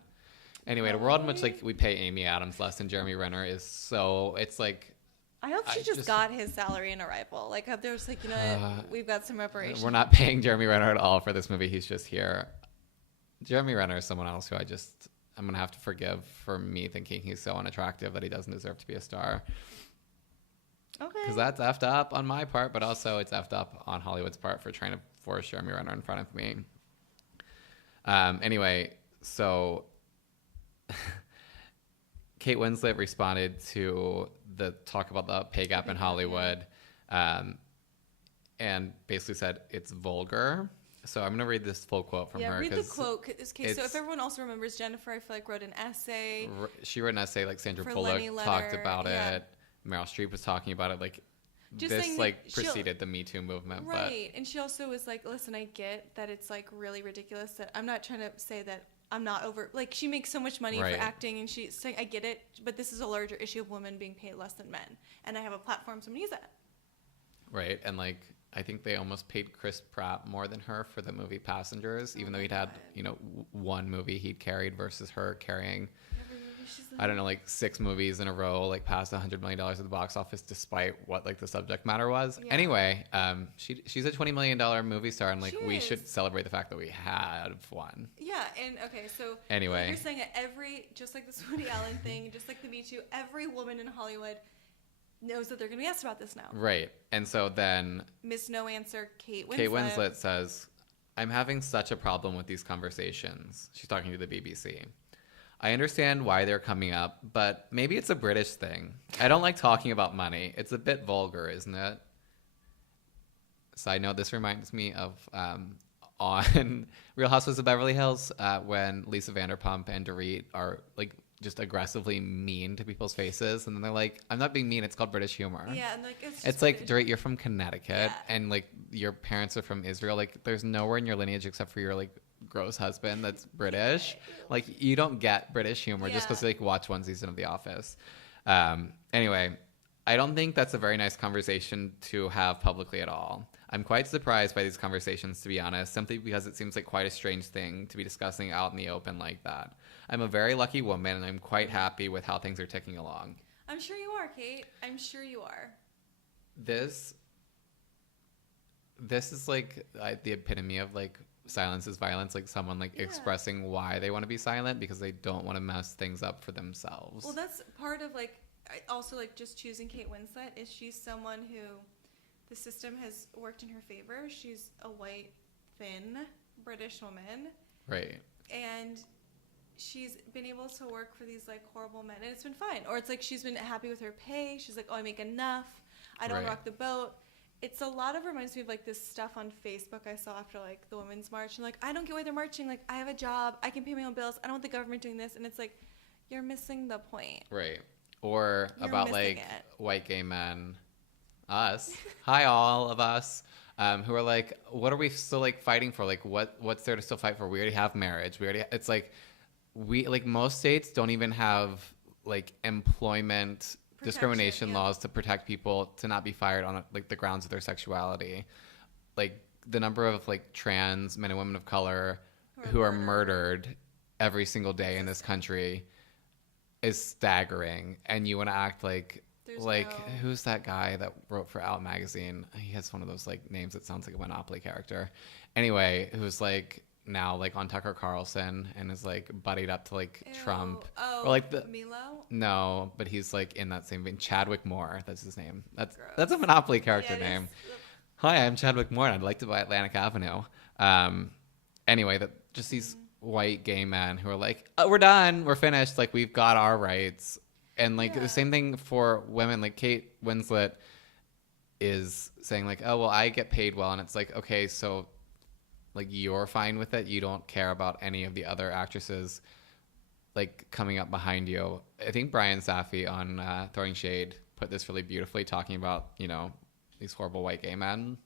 Anyway, the world in which like we pay Amy Adams less than Jeremy Renner is so, it's like, I hope she just got his salary in Arrival. Like, if there's like, you know, we've got some reparations. We're not paying Jeremy Renner at all for this movie. He's just here. Jeremy Renner is someone else who I'm gonna have to forgive for me thinking he's so unattractive that he doesn't deserve to be a star. Okay. Because that's effed up on my part, but also it's effed up on Hollywood's part for trying to force Jeremy Renner in front of me. Anyway, so Kate Winslet responded to the talk about the pay gap in Hollywood, and basically said it's vulgar. So I'm going to read this full quote from her. Yeah, read the quote. Okay, so if everyone also remembers, Jennifer, I feel like, wrote an essay. She wrote an essay, like Sandra Bullock talked about it. Meryl Streep was talking about it. Like, just this, like, preceded the Me Too movement. Right. And she also was like, listen, I get that it's, like, really ridiculous. That I'm not trying to say that I'm not over. Like, she makes so much money for acting, and she's saying, I get it, but this is a larger issue of women being paid less than men. And I have a platform, so I'm going to use that. Right. And, like, I think they almost paid Chris Pratt more than her for the movie Passengers, even though he'd had, you know, one movie he'd carried versus her carrying I don't know, like 6 movies in a row, like past $100 million at the box office, despite what like the subject matter was. Yeah. Anyway, she's a $20 million movie star, and like we is. should celebrate the fact that we have one. Yeah, and okay, so Anyway. you're saying that just like this Woody Allen thing, just like the Me Too, every woman in Hollywood knows that they're going to be asked about this now. Right. And so then Miss No Answer, Kate Winslet. Kate Winslet says, I'm having such a problem with these conversations. She's talking to the BBC. I understand why they're coming up, but maybe it's a British thing. I don't like talking about money. It's a bit vulgar, isn't it? Side note, this reminds me of on Real Housewives of Beverly Hills when Lisa Vanderpump and Dorit are like just aggressively mean to people's faces, and then they're like, I'm not being mean, it's called British humor. Yeah, and like it's like, Dorit, you're from Connecticut, Yeah. and like your parents are from Israel. Like there's nowhere in your lineage except for your like gross husband that's British. Like you don't get British humor just because you like watch one season of The Office. Anyway, I don't think that's a very nice conversation to have publicly at all. I'm quite surprised by these conversations, to be honest, simply because it seems like quite a strange thing to be discussing out in the open like that. I'm a very lucky woman, and I'm quite happy with how things are ticking along. I'm sure you are, Kate. I'm sure you are. This is like the epitome of like silence is violence, like someone like expressing why they want to be silent because they don't want to mess things up for themselves. Well, that's part of like also like just choosing Kate Winslet is she's someone who the system has worked in her favor. She's a white, thin British woman. Right. And she's been able to work for these like horrible men, and it's been fine. Or it's like she's been happy with her pay. She's like, oh, I make enough. I don't rock the boat. It's a lot of reminds me of like this stuff on Facebook I saw after like the Women's March. And like, I don't get why they're marching. Like, I have a job. I can pay my own bills. I don't want the government doing this. And it's like, you're missing the point. Right. Or You're about missing like it. white gay men, us. Hi, all of us. Who are like, what are we still like fighting for? Like, what's there to still fight for? We already have marriage. It's like, most states don't even have like employment discrimination laws to protect people to not be fired on like the grounds of their sexuality. Like the number of like trans men and women of color who are murdered every single day in this country is staggering. And you want to act like who's that guy that wrote for Out magazine? He has one of those like names that sounds like a Monopoly character. Anyway, who's like now like on Tucker Carlson and is like buddied up to like Trump. Oh, or like the Milo? No, but he's like in that same vein. Chadwick Moore, that's his name. That's a Monopoly character name. Hi, I'm Chadwick Moore and I'd like to buy Atlantic Avenue. Anyway, that just these white gay men who are like, oh, we're done, we're finished, like we've got our rights. And like the same thing for women, like Kate Winslet is saying like, oh well, I get paid well, and it's like, okay, so like you're fine with it, you don't care about any of the other actresses like coming up behind you. I think Brian Safi on Throwing Shade put this really beautifully, talking about, you know, these horrible white gay men,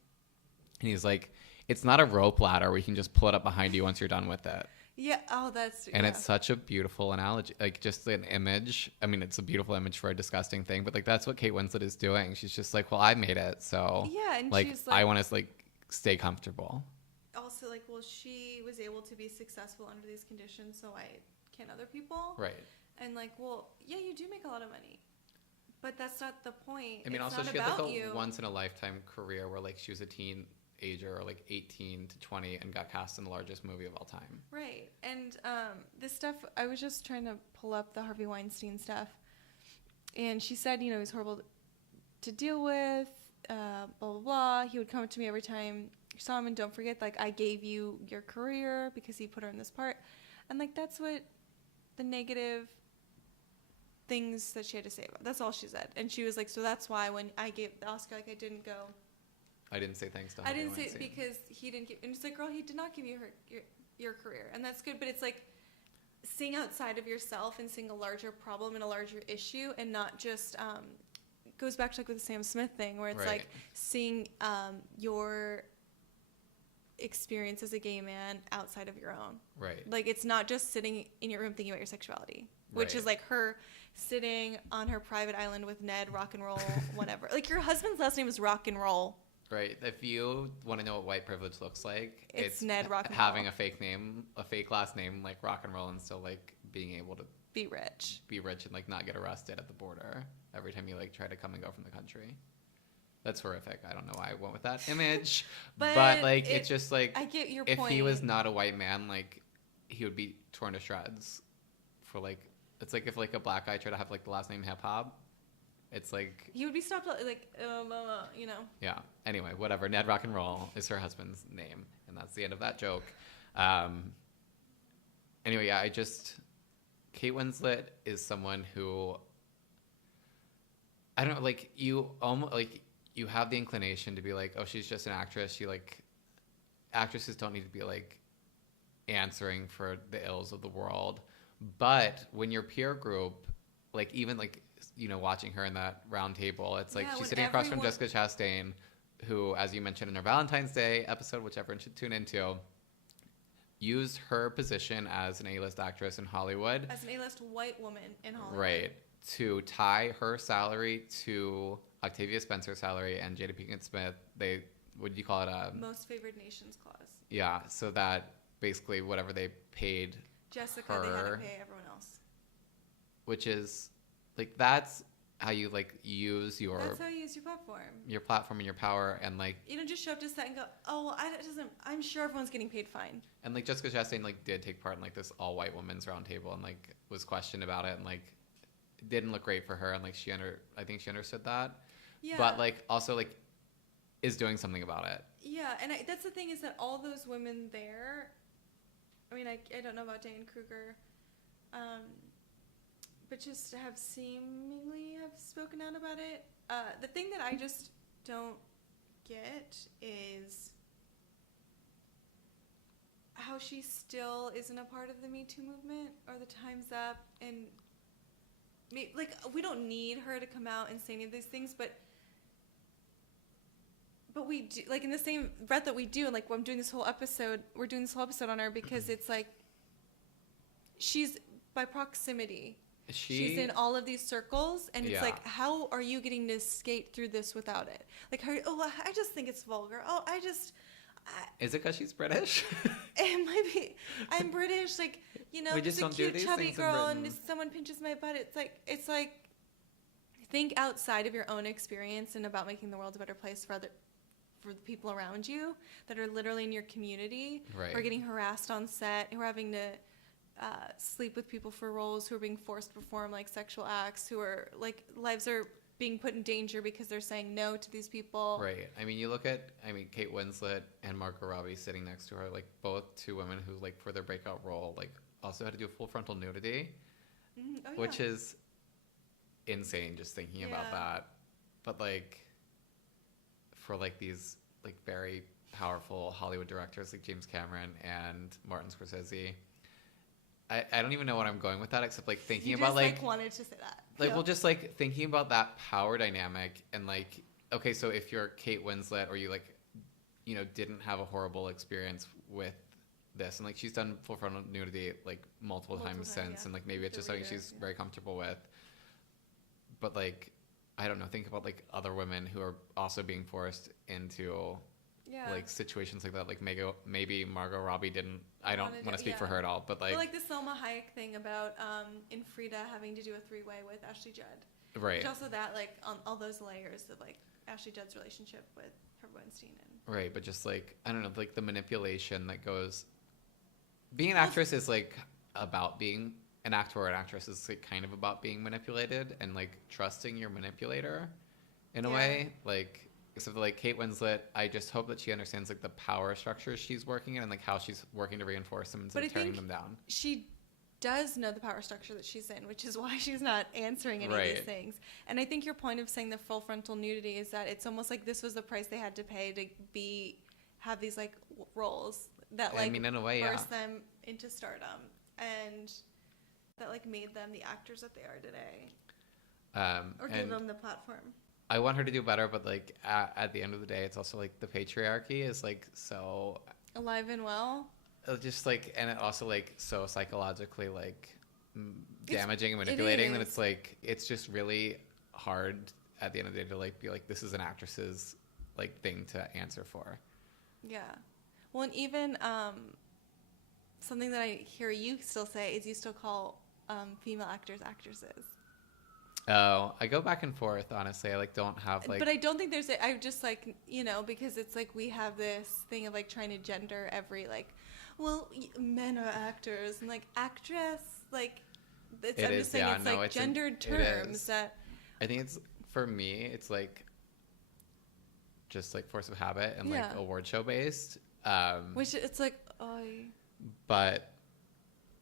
and he's like, it's not a rope ladder where you can just pull it up behind you once you're done with it. Yeah. Oh, that's. And it's such a beautiful analogy, like just an image. I mean, it's a beautiful image for a disgusting thing, but like that's what Kate Winslet is doing. She's just like, well, I made it, so and like, she's like, I want to like stay comfortable. Also, like, well, she was able to be successful under these conditions, so why can't other people? Right. And like, well, yeah, you do make a lot of money, but that's not the point. I mean, it's also not she had like a you. once in a lifetime career where like she was a teenager or like 18 to 20 and got cast in the largest movie of all time. Right. And this stuff, I was just trying to pull up the Harvey Weinstein stuff, and she said, you know, he's horrible to deal with, blah blah blah. He would come up to me every time you saw him, and don't forget, like, I gave you your career because he put her in this part. And like, that's what the negative things that she had to say about. That's all she said. And she was like, so that's why when I gave the Oscar, like, I didn't say thanks to Harvey Weinstein. Because he didn't give, and it's like, girl, he did not give you your career, and that's good. But it's like seeing outside of yourself and seeing a larger problem and a larger issue, and not just goes back to like with the Sam Smith thing, where it's like seeing your experience as a gay man outside of your own. Right. Like, it's not just sitting in your room thinking about your sexuality, which is like her sitting on her private island with Ned, rock and roll, whatever. Like, your husband's last name is rock and roll. Right. If you want to know what white privilege looks like, it's Ned, rock and having roll. a fake name, a fake last name like rock and roll, and still like being able to be rich. Be rich and like not get arrested at the border every time you like try to come and go from the country. That's horrific. I don't know why I went with that image, but like it's just like I get your if point. he was not a white man, like he would be torn to shreds for like it's like if like a black guy tried to have like the last name hip hop. It's like he would be stopped like you know. Yeah. Anyway, whatever. Ned Rock and Roll is her husband's name, and that's the end of that joke. Anyway, yeah, Kate Winslet is someone who I don't know, like you almost like you have the inclination to be like, oh, she's just an actress. She like actresses don't need to be like answering for the ills of the world. But when your peer group, like even like you know, watching her in that round table, it's like she's sitting across from Jessica Chastain, who, as you mentioned in her Valentine's Day episode, which everyone should tune into, used her position as an A-list actress in Hollywood. As an A-list white woman in Hollywood. Right. To tie her salary to Octavia Spencer's salary and Jada Pinkett Smith, what do you call it? Most favored nations clause. Yeah, so that basically whatever they paid Jessica, her, they had to pay everyone else. Which is, like, that's how you, like, use your... That's how you use your platform. Your platform and your power, and, like... You don't just show up to set and go, oh, I'm sure everyone's getting paid fine. And, like, Jessica Chastain, like, did take part in, like, this all-white women's round table and, like, was questioned about it and, like, it didn't look great for her, and, like, I think she understood that. Yeah. But, like, also, like, is doing something about it. Yeah, and that's the thing is that all those women there... I mean, I don't know about Diane Kruger, but just have spoken out about it. The thing that I just don't get is how she still isn't a part of the Me Too movement or the Time's Up, and like we don't need her to come out and say any of these things, but we do, like in the same breath that we do, and like we're doing this whole episode on her because it's like she's by proximity. She's in all of these circles, and it's like, how are you getting to skate through this without it? Like, I just think it's vulgar. Is it because she's British? It might be. I'm British, like, you know, we just don't a cute do these chubby things girl, and someone pinches my butt. It's like, think outside of your own experience and about making the world a better place for the people around you that are literally in your community, right, who are getting harassed on set, who are having to sleep with people for roles, who are being forced to perform like sexual acts, who are like lives are being put in danger because they're saying no to these people. Right. I mean, Kate Winslet and Margot Robbie sitting next to her, like both two women who, like, for their breakout role, like also had to do full frontal nudity, which is insane just thinking about that. But like, for like these like very powerful Hollywood directors like James Cameron and Martin Scorsese, I don't even know what I'm going with that, except like thinking about like wanted to say that. Like, well, just like thinking about that power dynamic and like, okay, so if you're Kate Winslet or you like, you know, didn't have a horrible experience with this, and like she's done full frontal nudity like multiple times since, and like maybe it's just something she's very comfortable with. But like, I don't know, think about like other women who are also being forced into like situations like that. Like maybe Margot Robbie didn't. I don't want to speak for her at all, but like the Selma Hayek thing about in Frida having to do a three-way with Ashley Judd. Right. Which also that like on all those layers of like Ashley Judd's relationship with Harvey Weinstein and. Right, but just like I don't know, like the manipulation that goes. Being an actress is like about being an actor or an actress is like kind of about being manipulated and like trusting your manipulator, in a way, like. Except for like Kate Winslet, I just hope that she understands like the power structures she's working in and like how she's working to reinforce them instead of tearing them down. She does know the power structure that she's in, which is why she's not answering any of these things. And I think your point of saying the full frontal nudity is that it's almost like this was the price they had to pay to have these like roles that like in a way, burst them into stardom and that like made them the actors that they are today, or gave them the platform. I want her to do better, but like at the end of the day, it's also like the patriarchy is like so alive and well. Just like, and it also like so psychologically like damaging and manipulating that it's like it's just really hard at the end of the day to like be like this is an actress's like thing to answer for. Yeah, well, and even something that I hear you still say is you still call female actors, actresses. Oh, I go back and forth, honestly. I like don't have like But I don't think there's I just like, because it's like we have this thing of like trying to gender every like, well, men are actors and like actress, like it's, I'm just saying it's like gendered terms that. I think it's, for me, it's like just like force of habit and like award show based. Which it's like, but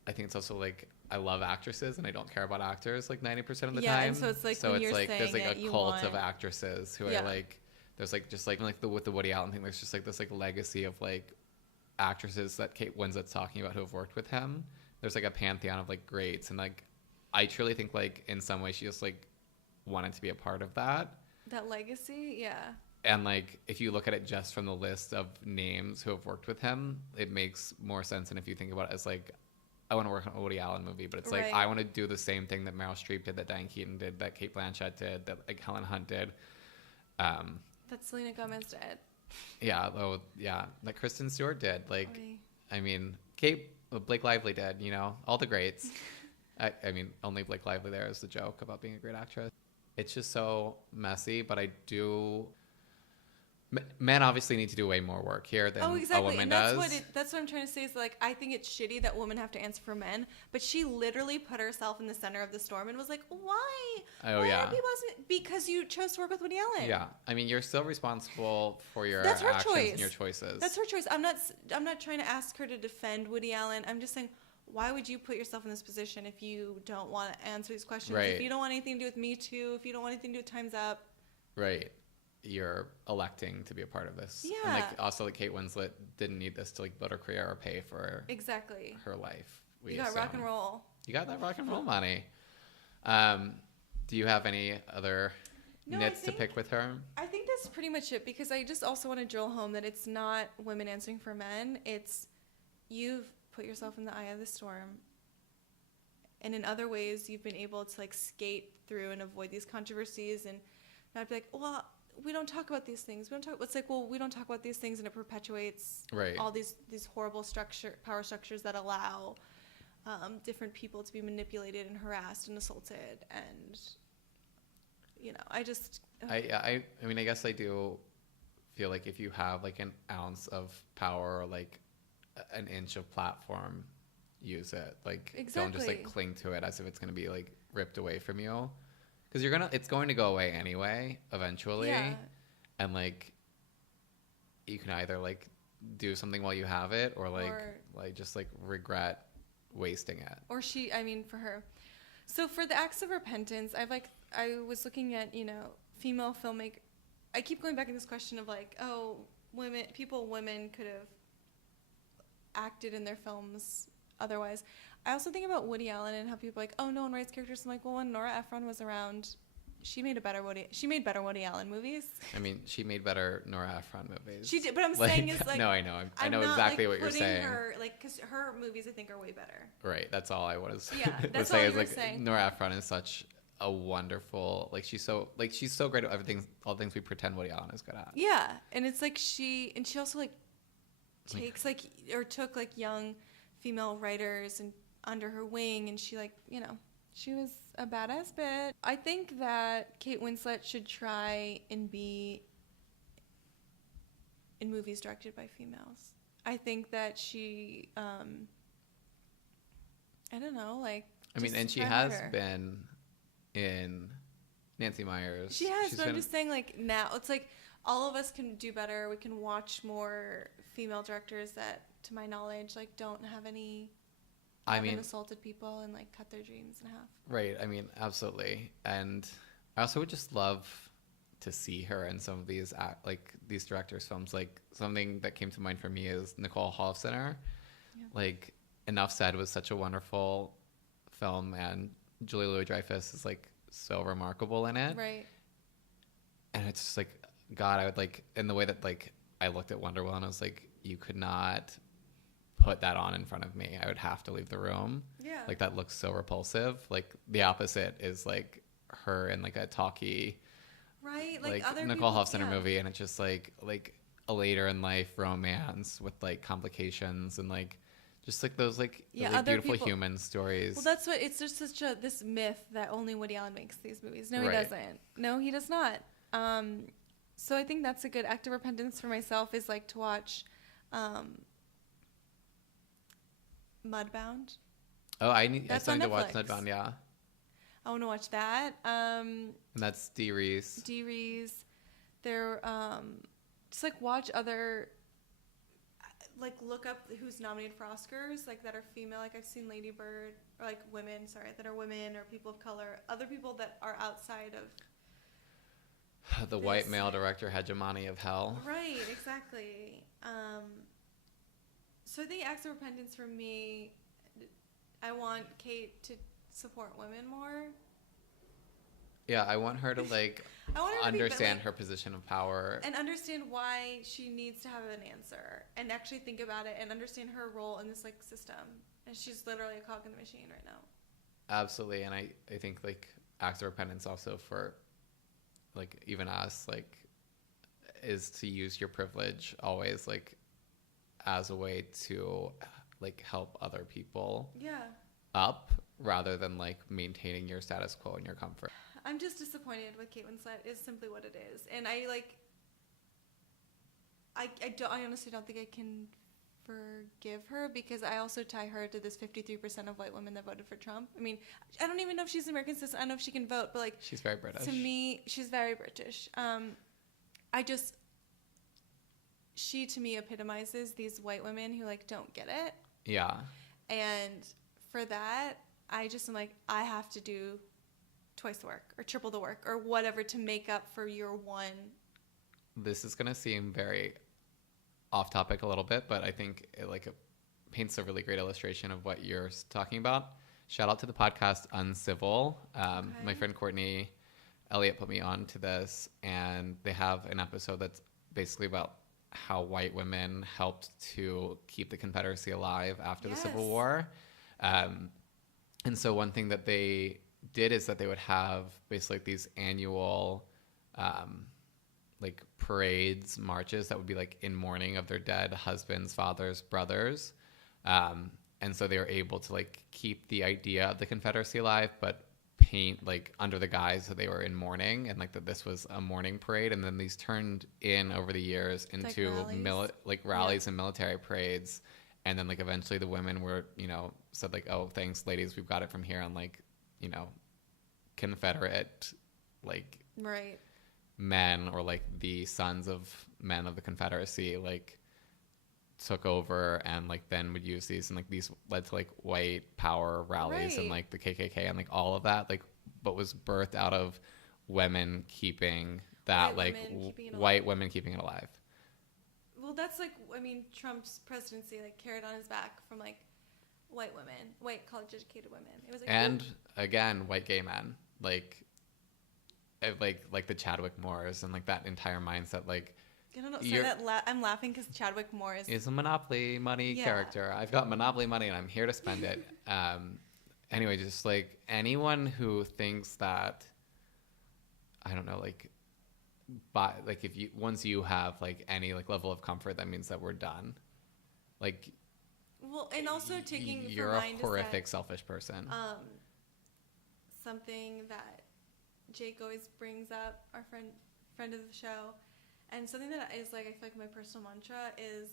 I think it's also like I love actresses and I don't care about actors like 90% of the time. Yeah, and so it's like when you're saying there's like it, a cult of actresses who I like. There's like just like with the Woody Allen thing. There's just like this like legacy of like actresses that Kate Winslet's talking about who have worked with him. There's like a pantheon of like greats, and like I truly think like in some way she just like wanted to be a part of that legacy. Yeah. And like if you look at it just from the list of names who have worked with him, it makes more sense than if you think about it as like, I want to work on a Woody Allen movie, but it's like I want to do the same thing that Meryl Streep did, that Diane Keaton did, that Kate Blanchett did, that like Helen Hunt did, that Selena Gomez did. Yeah, that Kristen Stewart did. Like, I mean, Blake Lively did. All the greats. I mean, only Blake Lively there is the joke about being a great actress. It's just so messy, but I do. Men obviously need to do way more work here than a woman and does. That's what I'm trying to say is like, I think it's shitty that women have to answer for men, but she literally put herself in the center of the storm and was like, why? Why are people because you chose to work with Woody Allen. Yeah. I mean, you're still responsible for your actions and your choices. That's her choice. I'm not trying to ask her to defend Woody Allen. I'm just saying, why would you put yourself in this position if you don't want to answer these questions? Right. If you don't want anything to do with Me Too, if you don't want anything to do with Time's Up. Right. You're electing to be a part of this. Yeah. And like also like Kate Winslet didn't need this to like build her career or pay for her life. You got rock and roll. You got that rock and roll money. Do you have any other nits to pick with her? I think that's pretty much it, because I just also want to drill home that it's not women answering for men. It's you've put yourself in the eye of the storm. And in other ways, you've been able to like skate through and avoid these controversies and not be like, well, we don't talk about these things. It's like, well, we don't talk about these things, and it perpetuates all these horrible power structures that allow different people to be manipulated and harassed and assaulted. And I mean, I guess I do feel like if you have like an ounce of power or like an inch of platform, use it. Like, don't just like cling to it as if it's going to be like ripped away from you. Because it's going to go away anyway, eventually. Yeah. And like, you can either like do something while you have it, or just like regret wasting it. Or for her. So for the acts of repentance, I was looking at, female filmmaker. I keep going back in this question of like, oh, women could have acted in their films otherwise. I also think about Woody Allen and how people are like, oh, no one writes characters. I'm like, well, when Nora Ephron was around, she made better Woody Allen movies. I mean, she made better Nora Ephron movies. She did, but I'm saying is like, no, I know, I know exactly what you're saying. Because her movies I think are way better. Right, that's all I was. Yeah, that's all you were like, saying. Nora Ephron is such a wonderful, like she's so great at everything, all the things we pretend Woody Allen is good at. Yeah, and it's like she also like took like young female writers and under her wing, and she she was a badass bitch. I think that Kate Winslet should try and be in movies directed by females. I think that she I don't know, like, I mean, and she has been in Nancy Meyers. She has, but I'm just saying, like, now it's like all of us can do better. We can watch more female directors that, to my knowledge, like, don't have any assaulted people and like cut their dreams in half. Right. I mean, absolutely. And I also would just love to see her in some of these these directors' films. Like, something that came to mind for me is Nicole Holofcener. Yeah. Like, Enough Said was such a wonderful film, and Julia Louis-Dreyfus is like so remarkable in it. Right. And it's just like, God, I would like, in the way that like I looked at Wonder Woman, I was like, you could not put that on in front of me. I would have to leave the room. Yeah. Like, that looks so repulsive. Like, the opposite is like her in like a talky, right? Like other Nicole Holofcener movie, and it's just like a later in life romance with like complications and like Just like those like, Yeah, those, like other beautiful people- human stories. Well, that's what it's just such a this myth that only Woody Allen makes these movies. No, he Right. doesn't. No, he does not. So I think that's a good act of repentance for myself is like to watch Mudbound. Oh, I That's still on need to watch Netflix. Mudbound, yeah. I want to watch that. And that's Dee Reese. D. Reese. They're just like watch other like look up who's nominated for Oscars like that are female. Like I've seen Lady Bird or like women, sorry, that are women or people of color. Other people that are outside of The white male director hegemony of hell. right, exactly. So I think acts of repentance for me, I want Kate to support women more. Yeah, I want her to like I want her to understand be, her position of power. and understand why she needs to have an answer and actually think about it and understand her role in this like system. And she's literally a cog in the machine right now. Absolutely. And I think like acts of repentance also for like even us like is to use your privilege always like as a way to like help other people Yeah. up rather than like maintaining your status quo and your comfort. I'm just disappointed with Kate Winslet is simply what it is. And I honestly don't think I can forgive her because I also tie her to this 53% of white women that voted for Trump. I mean, I don't even know if she's an American citizen. I don't know if she can vote, but like She's very British. to me, she's very British. She to me epitomizes these white women who like don't get it. Yeah. And for that, I just am like, I have to do twice the work or triple the work or whatever to make up for your one. This is going to seem very off topic a little bit, but I think it paints a really great illustration of what you're talking about. Shout out to the podcast Uncivil. My friend Courtney Elliott put me on to this, and they have an episode that's basically about how white women helped to keep the Confederacy alive after the Civil War. And so one thing that they did is that they would have basically these annual like parades, marches that would be like in mourning of their dead husbands, fathers, brothers. And so they were able to like keep the idea of the Confederacy alive, but paint like under the guise that they were in mourning and like that this was a mourning parade. And then these turned in over the years into rallies and military parades. And then like eventually the women were, said like, oh, thanks ladies, we've got it from here on like, Confederate like Right. men or like the sons of men of the Confederacy like took over and like then would use these and like these led to like white power rallies and like the KKK and like all of that like but was birthed out of women keeping that white women keeping it alive. Well, that's like Trump's presidency like carried on his back from like white women, white college educated women. It was like and again white gay men like the Chadwick Moores and like that entire mindset like I don't know. Say that I'm laughing because Chadwick Moore is a Monopoly money character. I've got Monopoly money and I'm here to spend it. Anyway, just like anyone who thinks that, I don't know, like, if you once you have like any like level of comfort, that means that we're done. Like, well, and also taking you're a horrific, selfish person. Something that Jake always brings up, our friend of the show. And something that is like, I feel like my personal mantra is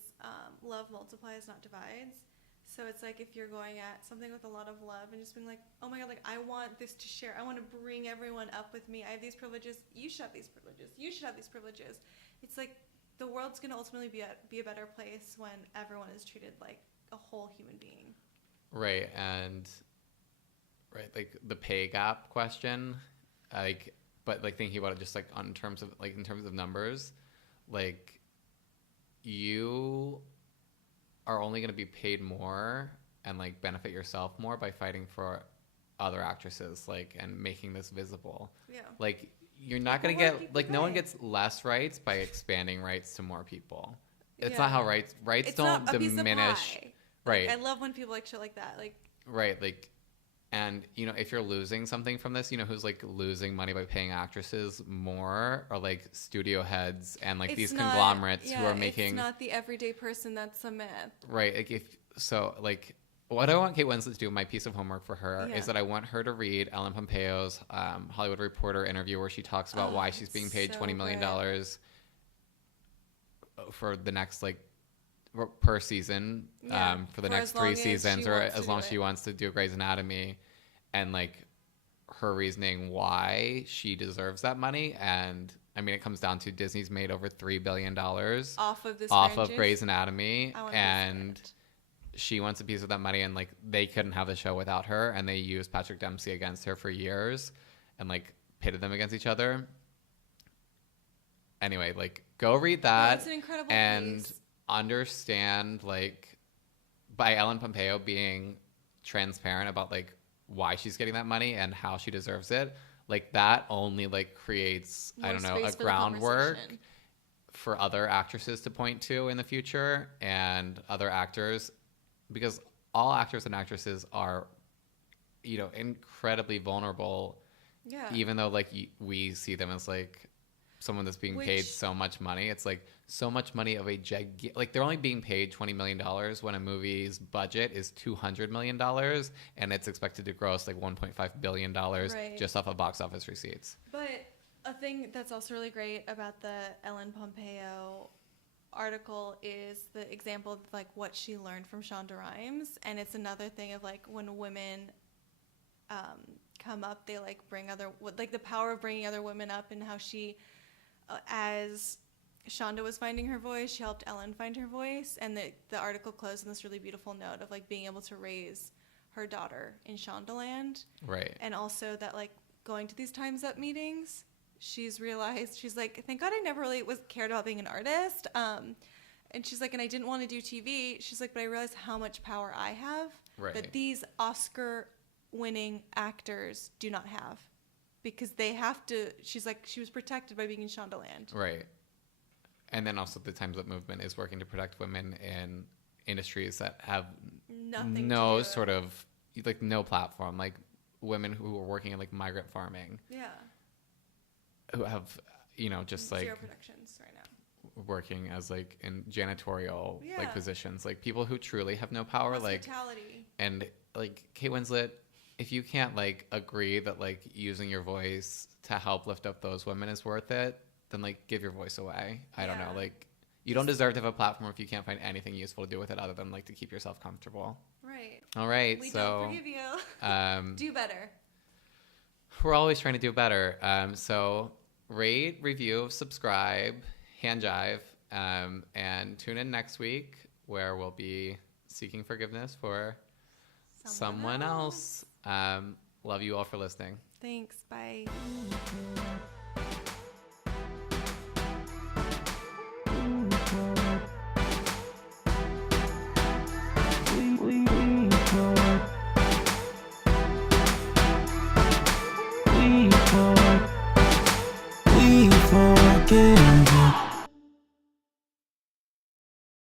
love multiplies, not divides. So it's like if you're going at something with a lot of love and just being like, oh my God, like I want this to share. I want to bring everyone up with me. I have these privileges. You should have these privileges. You should have these privileges. It's like the world's going to ultimately be a better place when everyone is treated like a whole human being. Right. And like the pay gap question, but like thinking about it just like in terms of numbers, like you are only going to be paid more and like benefit yourself more by fighting for other actresses like and making this visible. Yeah. Like you're not going to get like no one gets less rights by expanding rights to more people. It's not how rights it's don't diminish. Right. Like, I love when people like shit like that. Like right, like and, if you're losing something from this, who's, like, losing money by paying actresses more are, like, studio heads and, like, these conglomerates who are making... It's not the everyday person. That's a myth. Right. Like, so like what I want Kate Winslet to do, my piece of homework for her, Yeah. is that I want her to read Ellen Pompeo's Hollywood Reporter interview where she talks about why she's being paid so $20 million good. for the next like per season Yeah, for the for next as long 3 as seasons she or wants to as long do as she it. wants to do Grey's Anatomy, and like her reasoning why she deserves that money. And I mean, it comes down to Disney's made over $3 billion Off of this off franchise. of Grey's Anatomy, I want a piece of and it. she wants a piece of that money, and like they couldn't have the show without her, and they used Patrick Dempsey against her for years and like pitted them against each other. Anyway, like go read that It's an incredible and piece. understand, like, by Ellen Pompeo being transparent about like why she's getting that money and how she deserves it, like that only like creates More I don't know, space a for the groundwork conversation. for other actresses to point to in the future and other actors, because all actors and actresses are, you know, incredibly vulnerable, Yeah. even though like we see them as like someone that's being paid Which- so much money. It's like so much money of a like they're only being paid $20 million when a movie's budget is $200 million and it's expected to gross like $1.5 billion Right. just off of box office receipts. But a thing that's also really great about the Ellen Pompeo article is the example of like what she learned from Shonda Rhimes, and it's another thing of like when women come up, they like bring other like the power of bringing other women up, and how she, as Shonda was finding her voice, she helped Ellen find her voice, and the article closed on this really beautiful note of like being able to raise her daughter in Shondaland, Right. and also that like going to these Time's Up meetings, she's realized, she's like, thank God I never really cared about being an artist. And she's like, and I didn't want to do TV. She's like, but I realized how much power I have Right. that these Oscar-winning actors do not have, because they have to. She's like, she was protected by being in Shondaland. Right. And then also the Time's Up movement is working to protect women in industries that have Nothing. no to do. sort of like no platform, like women who are working in like migrant farming, Yeah. who have, you know, just like Zero productions right now. working as like in janitorial Yeah. like positions, like people who truly have no power, like, Hospitality. and like Kate Winslet, if you can't like agree that like using your voice to help lift up those women is worth it, then like give your voice away. I don't know, Yeah. like you don't deserve to have a platform if you can't find anything useful to do with it other than like to keep yourself comfortable. Right. All right, We so don't forgive you. um, Do better. we're always trying to do better. So rate, review, subscribe, hand jive, and tune in next week where we'll be seeking forgiveness for someone else. Love you all for listening. Thanks. Bye. We forget.